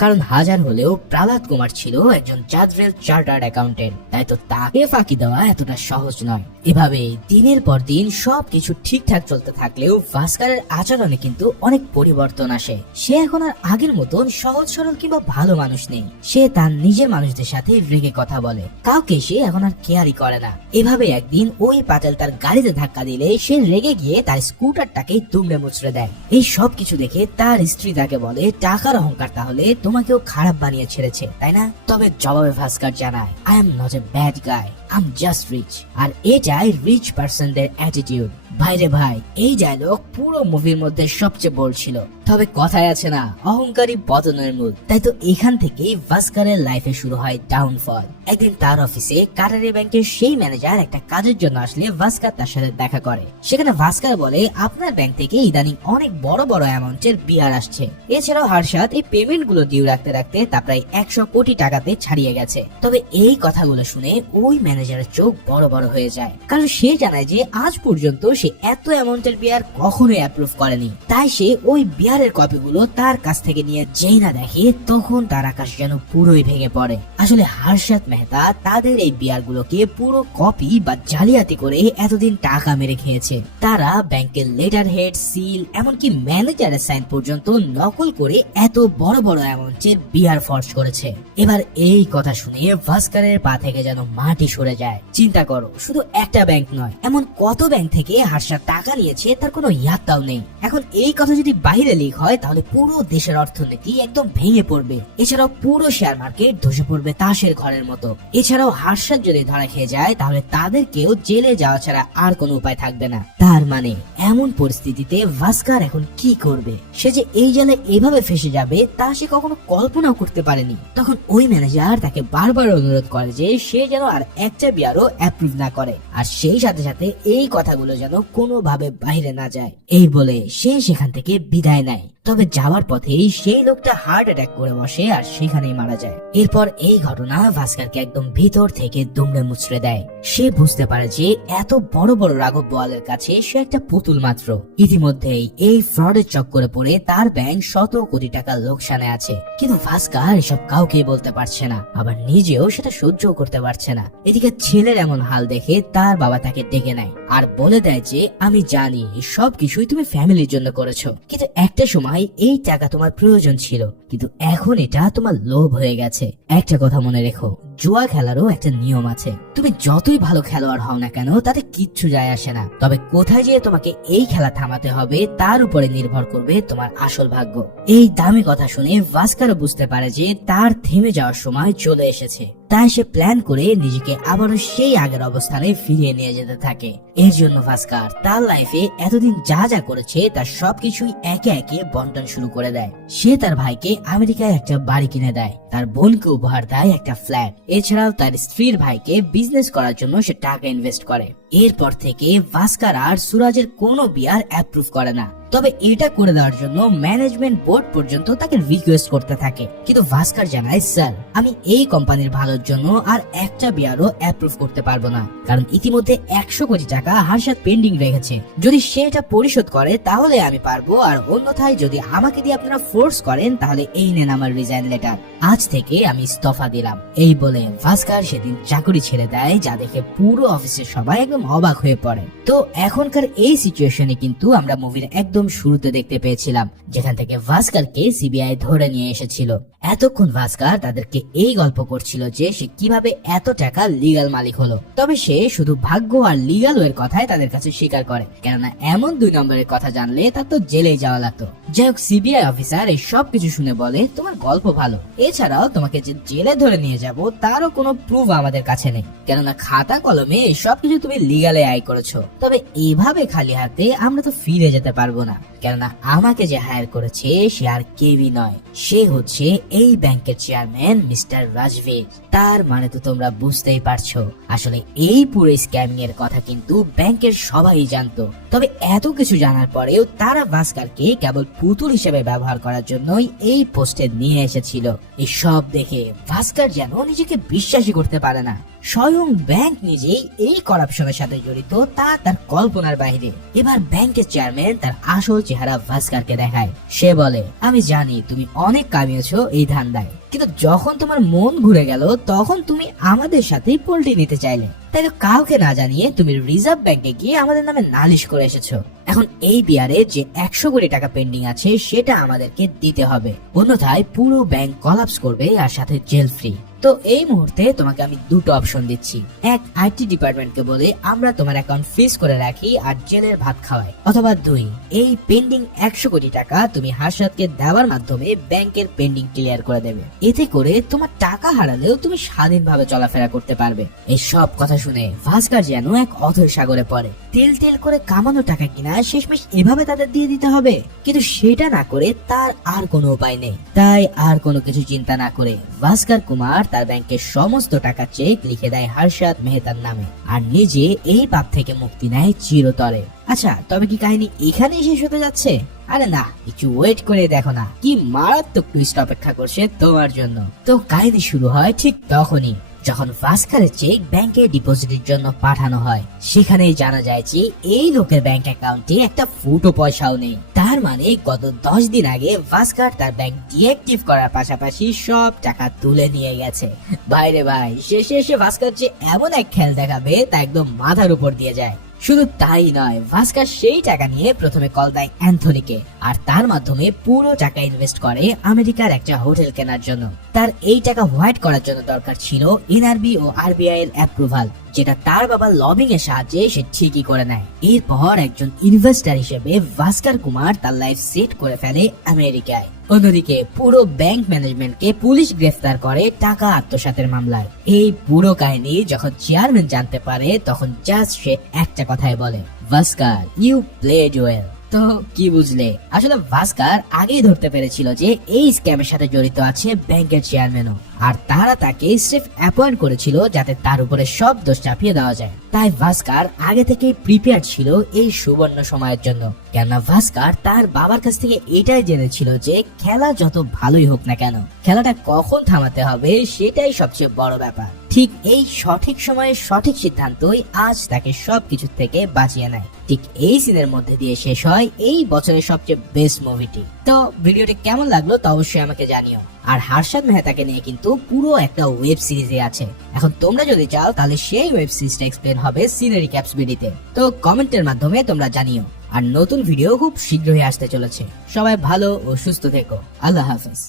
কারণ হাজার হলেও প্রহ্লাদ কুমার ছিল একজন জাজরেল চার্টার্ড অ্যাকাউন্টেন্ট, তাই তো তাকে ফাঁকি দেওয়া এতটা সহজ নয়। এভাবে দিনের পর দিন সবকিছু ঠিকঠাক চলতে থাকলেও ভাস্করের আচরণে কিন্তু অনেক পরিবর্তন আসে। সে এখন আর আগের মতন সহজ সরল কিংবা ভালো মানুষ নেই। সে তার নিজের মানুষদের সাথে রেগে কথা বলে, কাউকে সে এখন আর কেয়ারই করে না। এভাবে একদিন ওই পাটাল তার গাড়িতে ধাক্কা দিলে সে রেগে গিয়ে তার স্কুটারটাকে দুমড়ে মুচড়ে দেয়। এই সব কিছু দেখে তার স্ত্রী তাকে বলে টাকার অহংকার তাহলে তোমাকেও খারাপ বানিয়ে ছেড়েছে তাই না? তবে জবাবে ভাস্কর জানায় I am not a bad guy, I am just rich. আর এটাই রিচ পার্সনদের অ্যাটিটিউড। ভাইরে ভাই, এই ডায়লগ পুরো মুভির মধ্যে সবচেয়ে বোল্ড ছিল। তবে কথায় আছে না, অহংকারী পতনের মূল। তাই তো এখান থেকেই ভাস্করের লাইফে শুরু হয় ডাউনফল। একদিন তার অফিসে কাটারি ব্যাংকের সেই ম্যানেজার একটা কাজের জন্য আসলে ভাস্কর তার সাথে দেখা করে। সেখানে ভাস্কর বলে আপনার ব্যাংক থেকে ইদানিং অনেক বড় বড় অ্যামাউন্টের বিয়ার আসছে। এছাড়াও হর্ষদ এই পেমেন্ট গুলো ডিউ রাখতে রাখতে তা প্রায় 100 কোটি টাকাতে ছাড়িয়ে গেছে। তবে এই কথাগুলো শুনে ওই ম্যানেজারের চোখ বড় বড় হয়ে যায়, কারণ সে জানায় যে আজ পর্যন্ত সে এত অ্যামাউন্টের বিয়ার কখনোই অ্যাপ্রুভ করেনি। তাই সে ওই বিয়ারের কপিগুলো তার কাছ থেকে নিয়ে যেই না দেখে তখন তার আকাশ যেন পুরোই ভেঙে পড়ে। আসলে হর্ষদ মেহতা তাদের এই বিয়ার গুলোকে পুরো কপি বা জালিয়াতি করে এতদিন টাকা মেরে খেয়েছে। তারা ব্যাংকের লেটার হেড, সিল, এমনকি ম্যানেজারের সাইন পর্যন্ত নকল করে এত বড় বড় অ্যামাউন্টের বিয়ার ফর্জ করেছে। এবার এই কথা শুনে ভাস্করের পা থেকে যেন মাটি সরে যায়। চিন্তা করো, শুধু একটা ব্যাংক নয়, এমন কত ব্যাংক থেকে হর্ষদ টাকা নিয়েছে তার কোনো ইয়াত্তাও নেই। এখন এই কথা যদি বাইরে লিক হয় তাহলে পুরো দেশের অর্থনীতি একদম ভেঙে পড়বে। এছাড়াও পুরো শেয়ার মার্কেট ধসে পড়বে তাসের ঘরের মতো। এছাড়াও হার্ষাদ যদি ধরা খেয়ে যায় তাহলে তাদেরকেও জেলে যাওয়া ছাড়া আর কোনো উপায় থাকবে না। তার মানে এমন পরিস্থিতিতে ভাস্কার এখন কি করবে? সে যে এই জালে এভাবে ফেসে যাবে তা সে কখনো কল্পনাও করতে পারেনি। তখন ওই ম্যানেজার তাকে বারবার অনুরোধ করে যে সে যেন আর একটা বিয়ারও অ্যাপ্রুভ না করে, আর সেই সাথে সাথে এই কথাগুলো যেন কোনোভাবে বাইরে না যায়। এই বলে সে সেখান থেকে বিদায় নেয়। তবে যাওয়ার পথেই সেই লোকটা হার্ট অ্যাটাক করে বসে আর সেখানেই মারা যায়। এরপর এই ঘটনা ভাস্করকে একদম ভিতর থেকে দুমড়ে মুচড়ে দেয়। সে বুঝতে পারে যে এত বড় বড় রাঘব বোয়ালের কাছে সে একটা পুতুল মাত্র। ইতিমধ্যেই এই ফ্রডের চক্করে পড়ে তার ব্যাংক শত কোটি টাকা লোকসানে আছে। কিন্তু ভাস্কর এসব কাউকে বলতে পারছে না, আবার নিজেও সেটা সহ্য করতে পারছে না। এদিকে ছেলের এমন হাল দেখে তার বাবা তাকে ডেকে নেয় আর বলে দেয় যে আমি জানি সব কিছুই তুমি ফ্যামিলির জন্য করেছো, কিন্তু একটা সময় এই টাকা তোমার প্রয়োজন ছিল, কিন্তু এখন এটা তোমার লোভ হয়ে গেছে। একটা কথা মনে রেখো, জুয়া খেলারও একটা নিয়ম আছে। তুমি যতই ভালো খেলোয়াড় হও না কেন তাতে কিচ্ছু যায় আসে না, তবে কোথায় যেয়ে তোমাকে এই খেলা থামাতে হবে তার উপরে নির্ভর করবে তোমার আসল ভাগ্য। এই দামি কথা শুনে ভাস্কর বুঝতে পারে যে তার থেমে যাওয়ার সময় চলে এসেছে। তাই সে প্ল্যান করে নিজেকে আবারও সেই আগের অবস্থানে ফিরিয়ে নিয়ে যেতে থাকে। এর জন্য ভাস্কর তার লাইফে এতদিন যা যা করেছে তার সবকিছুই একে একে বন্টন শুরু করে দেয়। সে তার ভাইকে আমেরিকায় একটা বাড়ি কিনে দেয়, তার বোনকে উপহার দেয় একটা ফ্ল্যাট। এছাড়াও তার স্ত্রীর ভাইকে বিজনেস করার জন্য সে টাকা ইনভেস্ট করে। এরপর থেকে ভাস্কর আর সুরাজের কোনো বিয়ার অ্যাপ্রুভ করে না, তবে এটা করে দেওয়ার জন্য ম্যানেজমেন্ট বোর্ড পর্যন্ত তাকে রিকোয়েস্ট করতে থাকে। কিন্তু ভাস্কর জানায়, স্যার আমি এই কোম্পানির ভালোর জন্য আর একটা বিয়ারও অ্যাপ্রুভ করতে পারবো না, কারণ ইতিমধ্যে 100 কোটি টাকা হার্ষাদ পেন্ডিং রেখেছে। যদি সে এটা পরিশোধ করে তাহলে আমি পারবো, আর অন্যথায় যদি আমাকে দিয়ে আপনারা ফোর্স করেন তাহলে এই নেন আমার রিজাইন লেটার। আজ থেকে আমি ইস্তফা দিলাম। এই বলে ভাস্কর সেদিন চাকরি ছেড়ে দেয়, যা দেখে পুরো অফিসের সবাই একদম অবাক হয়ে পড়ে। তো এখনকার এই সিচুয়েশনে কিন্তু আমরা মুভির একদম শুরুতে দেখতে পেয়েছিলাম যেখান থেকে ভাস্করকে সিবিআই ধরে নিয়ে এসেছিল। এতক্ষণ ভাস্কর তাদেরকে এই গল্প করছিল যে সে কিভাবে এত টাকা লিগ্যাল মালিক হলো, তবে সে শুধু ভাগ্য আর লিগ্যাল ওয়ের কথাই তাদের কাছে স্বীকার করে, কেননা এমন 2 নম্বরের কথা জানলে তার তো জেলেই যাওয়া লাগতো। যাই হোক, সিবিআই অফিসার এই সব কিছু শুনে বলে, তোমার গল্প ভালো, এছাড়াও তোমাকে যে জেলে ধরে নিয়ে যাব তারও কোনো প্রুফ আমাদের কাছে নেই, কেননা খাতা কলমে এই সব কিছু তুমি লিগ্যালে আয় করেছো। তবে এভাবে খালি হাতে আমরা তো ফিরে যেতে পারবো না, কেননা আমাকে যে হায়ার করেছে সে আর কেউই নয়, সে হচ্ছে এই ব্যাংকের চেয়ারম্যান মিস্টার রাজভীর। তার মানে তো তোমরা বুঝতেই পারছো, আসলে এই পুরো স্ক্যামিং এর কথা কিন্তু ব্যাংকের সবাই জানতো। তবে এত কিছু জানার পরেও তারা ভাস্করকে কেবল পুতুল হিসেবে ব্যবহার করার জন্যই এই পোস্টে নিয়ে এসেছিল। এই সব দেখে ভাস্কর যেন নিজেকে বিশ্বাসই করতে পারে না। স্বয়ং ব্যাংক নিজেই এই করাপশনের সাথে জড়িত, তা তার কল্পনার বাইরে। এবার ব্যাংকের চেয়ারম্যান তার আসল চেহারা ভাস্করকে দেখায়। সে বলে, আমি জানি তুমি অনেক কামিয়েছো এই ধান্দায়, কিন্তু যখন তোমার মন ঘুরে গেল তখন তুমি আমাদের সাথেই পল্টি নিতে চাইলে, তাই তো কাউকে না জানিয়ে তুমি রিজার্ভ ব্যাংকে গিয়ে আমাদের নামে নালিশ করে এসেছো। এখন এই বিয়ারে যে 100 কোটি টাকা পেন্ডিং আছে সেটা আমাদেরকে দিতে হবে, অন্যথায় পুরো ব্যাংক কলাপস করবে আর সাথে জেল ফ্রি। তো এই মুহূর্তে তোমাকে আমি 2টো অপশন দিচ্ছি। এক, আইটি ডিপার্টমেন্টকে বলে আমরা তোমার অ্যাকাউন্ট ফ্রিজ করে রাখি আর জেলের ভাত খাওয়াই, অথবা 2, এই পেন্ডিং 100 কোটি টাকা তুমি হার্ষাদকে দেওয়ার মাধ্যমে ব্যাংকের পেন্ডিং ক্লিয়ার করে দেবে। এতে করে তোমার টাকা হারালেও তুমি স্বাধীনভাবে চলাফেরা করতে পারবে। এই সব কথা শুনে ভাস্কর যেন এক অথৈ সাগরে পড়ে। তেল তেল করে কামানো টাকা কিনা শেষমেশ এভাবে তাদের দিয়ে দিতে হবে, কিন্তু সেটা না করে তার আর কোনো উপায় নেই। তাই আর কোনো কিছু চিন্তা না করে ভাস্কর কুমার তার ব্যাংকের সমস্ত টাকা চেক লিখে দেয় হার্ষাদ মেহতার নামে, আর নিজে এই পাপ থেকে মুক্তি নেয় চিরতরে। আচ্ছা, তবে কি কাহিনী এখানেই শেষ হতে যাচ্ছে? আরে না, একটু ওয়েট করে দেখো না, কি মারাত্মক টুইস্ট অপেক্ষা করছে তোমার জন্য। তো কাহিনী শুরু হয় ঠিক তখনই যখন ভাস্করের চেক ব্যাংকে ডিপোজিটের জন্য পাঠানো হয়। সেখানেই জানা যায় যে এই লোকের ব্যাংক অ্যাকাউন্টে একটা ফুটো পয়সাও নেই। তার মানে গত 10 দিন আগে ভাস্কর তার ব্যাংক ডিঅ্যাক্টিভ করার পাশাপাশি সব টাকা তুলে নিয়ে গেছে। ভাইরে ভাই, শেষে এসে ভাস্কর যে এমন এক খেল দেখাবে তা একদম মাথার উপর দিয়ে যায়। শুধু তাই নয়, ভাস্কর সেই টাকা নিয়ে প্রথমে কল দেয় অ্যান্থনিকে, আর তার মাধ্যমে পুরো টাকা ইনভেস্ট করে আমেরিকার একটা হোটেল কেনার জন্য। তার এই টাকা হোয়াইট করার জন্য দরকার ছিল এনআরবি ও আরবিআই এর অ্যাপ্রুভাল, যেটা তার বাবা লবিং এর সাহায্যে সে ঠিকই করে নেয়। এরপর একজন ইনভেস্টর হিসেবে ভাস্কর কুমার তার লাইফ সেট করে ফেলে আমেরিকায়। অন্যদিকে পুরো ব্যাংক ম্যানেজমেন্টকে পুলিশ গ্রেফতার করে টাকা আত্মসাতের মামলায়। এই পুরো কাহিনী যখন চেয়ারম্যান জানতে পারে তখন জাস্ট সে একটা কথাই বলে, ভাস্কর ইউ প্লেড ওয়েল। তো কি বুঝলে, আসলে ভাস্কর আগেই ধরতে পেরেছিল যে এই স্ক্যামের সাথে জড়িত আছে ব্যাংকের চেয়ারম্যানও, আর তারা তাকে সিফ অ্যাপয়েন্ট করেছিল যাতে তার উপরে সব দোষ চাপিয়ে দেওয়া যায়। তাই ভাস্কর আগে থেকেই প্রিপেয়ার ছিল এই সুবর্ণ সময়ের জন্য, কেননা ভাস্কর তার বাবার কাছ থেকে এটাই জেনেছিল যে খেলা যত ভালোই হোক না কেন, খেলাটা কখন থামাতে হবে সেটাই সবচেয়ে বড় ব্যাপার। ঠিক এই সঠিক সময়ে সঠিক সিদ্ধান্তই আজ তাকে সবকিছু থেকে বাঁচিয়ে নেয়। ঠিক এই সিনের মধ্যে দিয়ে শেষ হয় এই বছরের সবচেয়ে বেস্ট মুভিটি। তো ভিডিওটি কেমন লাগলো তা অবশ্যই আমাকে জানিও। আর হর্ষদ মেহতাকে নিয়ে কিন্তু পুরো একটা ওয়েব সিরিজে আছে। এখন তোমরা যদি চাও তাহলে সেই ওয়েব সিরিজটা এক্সপ্লেন হবে সিনারি ক্যাপস ভিডিওতে, তো কমেন্টের মাধ্যমে তোমরা জানিও। আর নতুন ভিডিও খুব শীঘ্রই আসতে চলেছে। সবাই ভালো ও সুস্থ থেকো। আল্লাহ হাফেজ।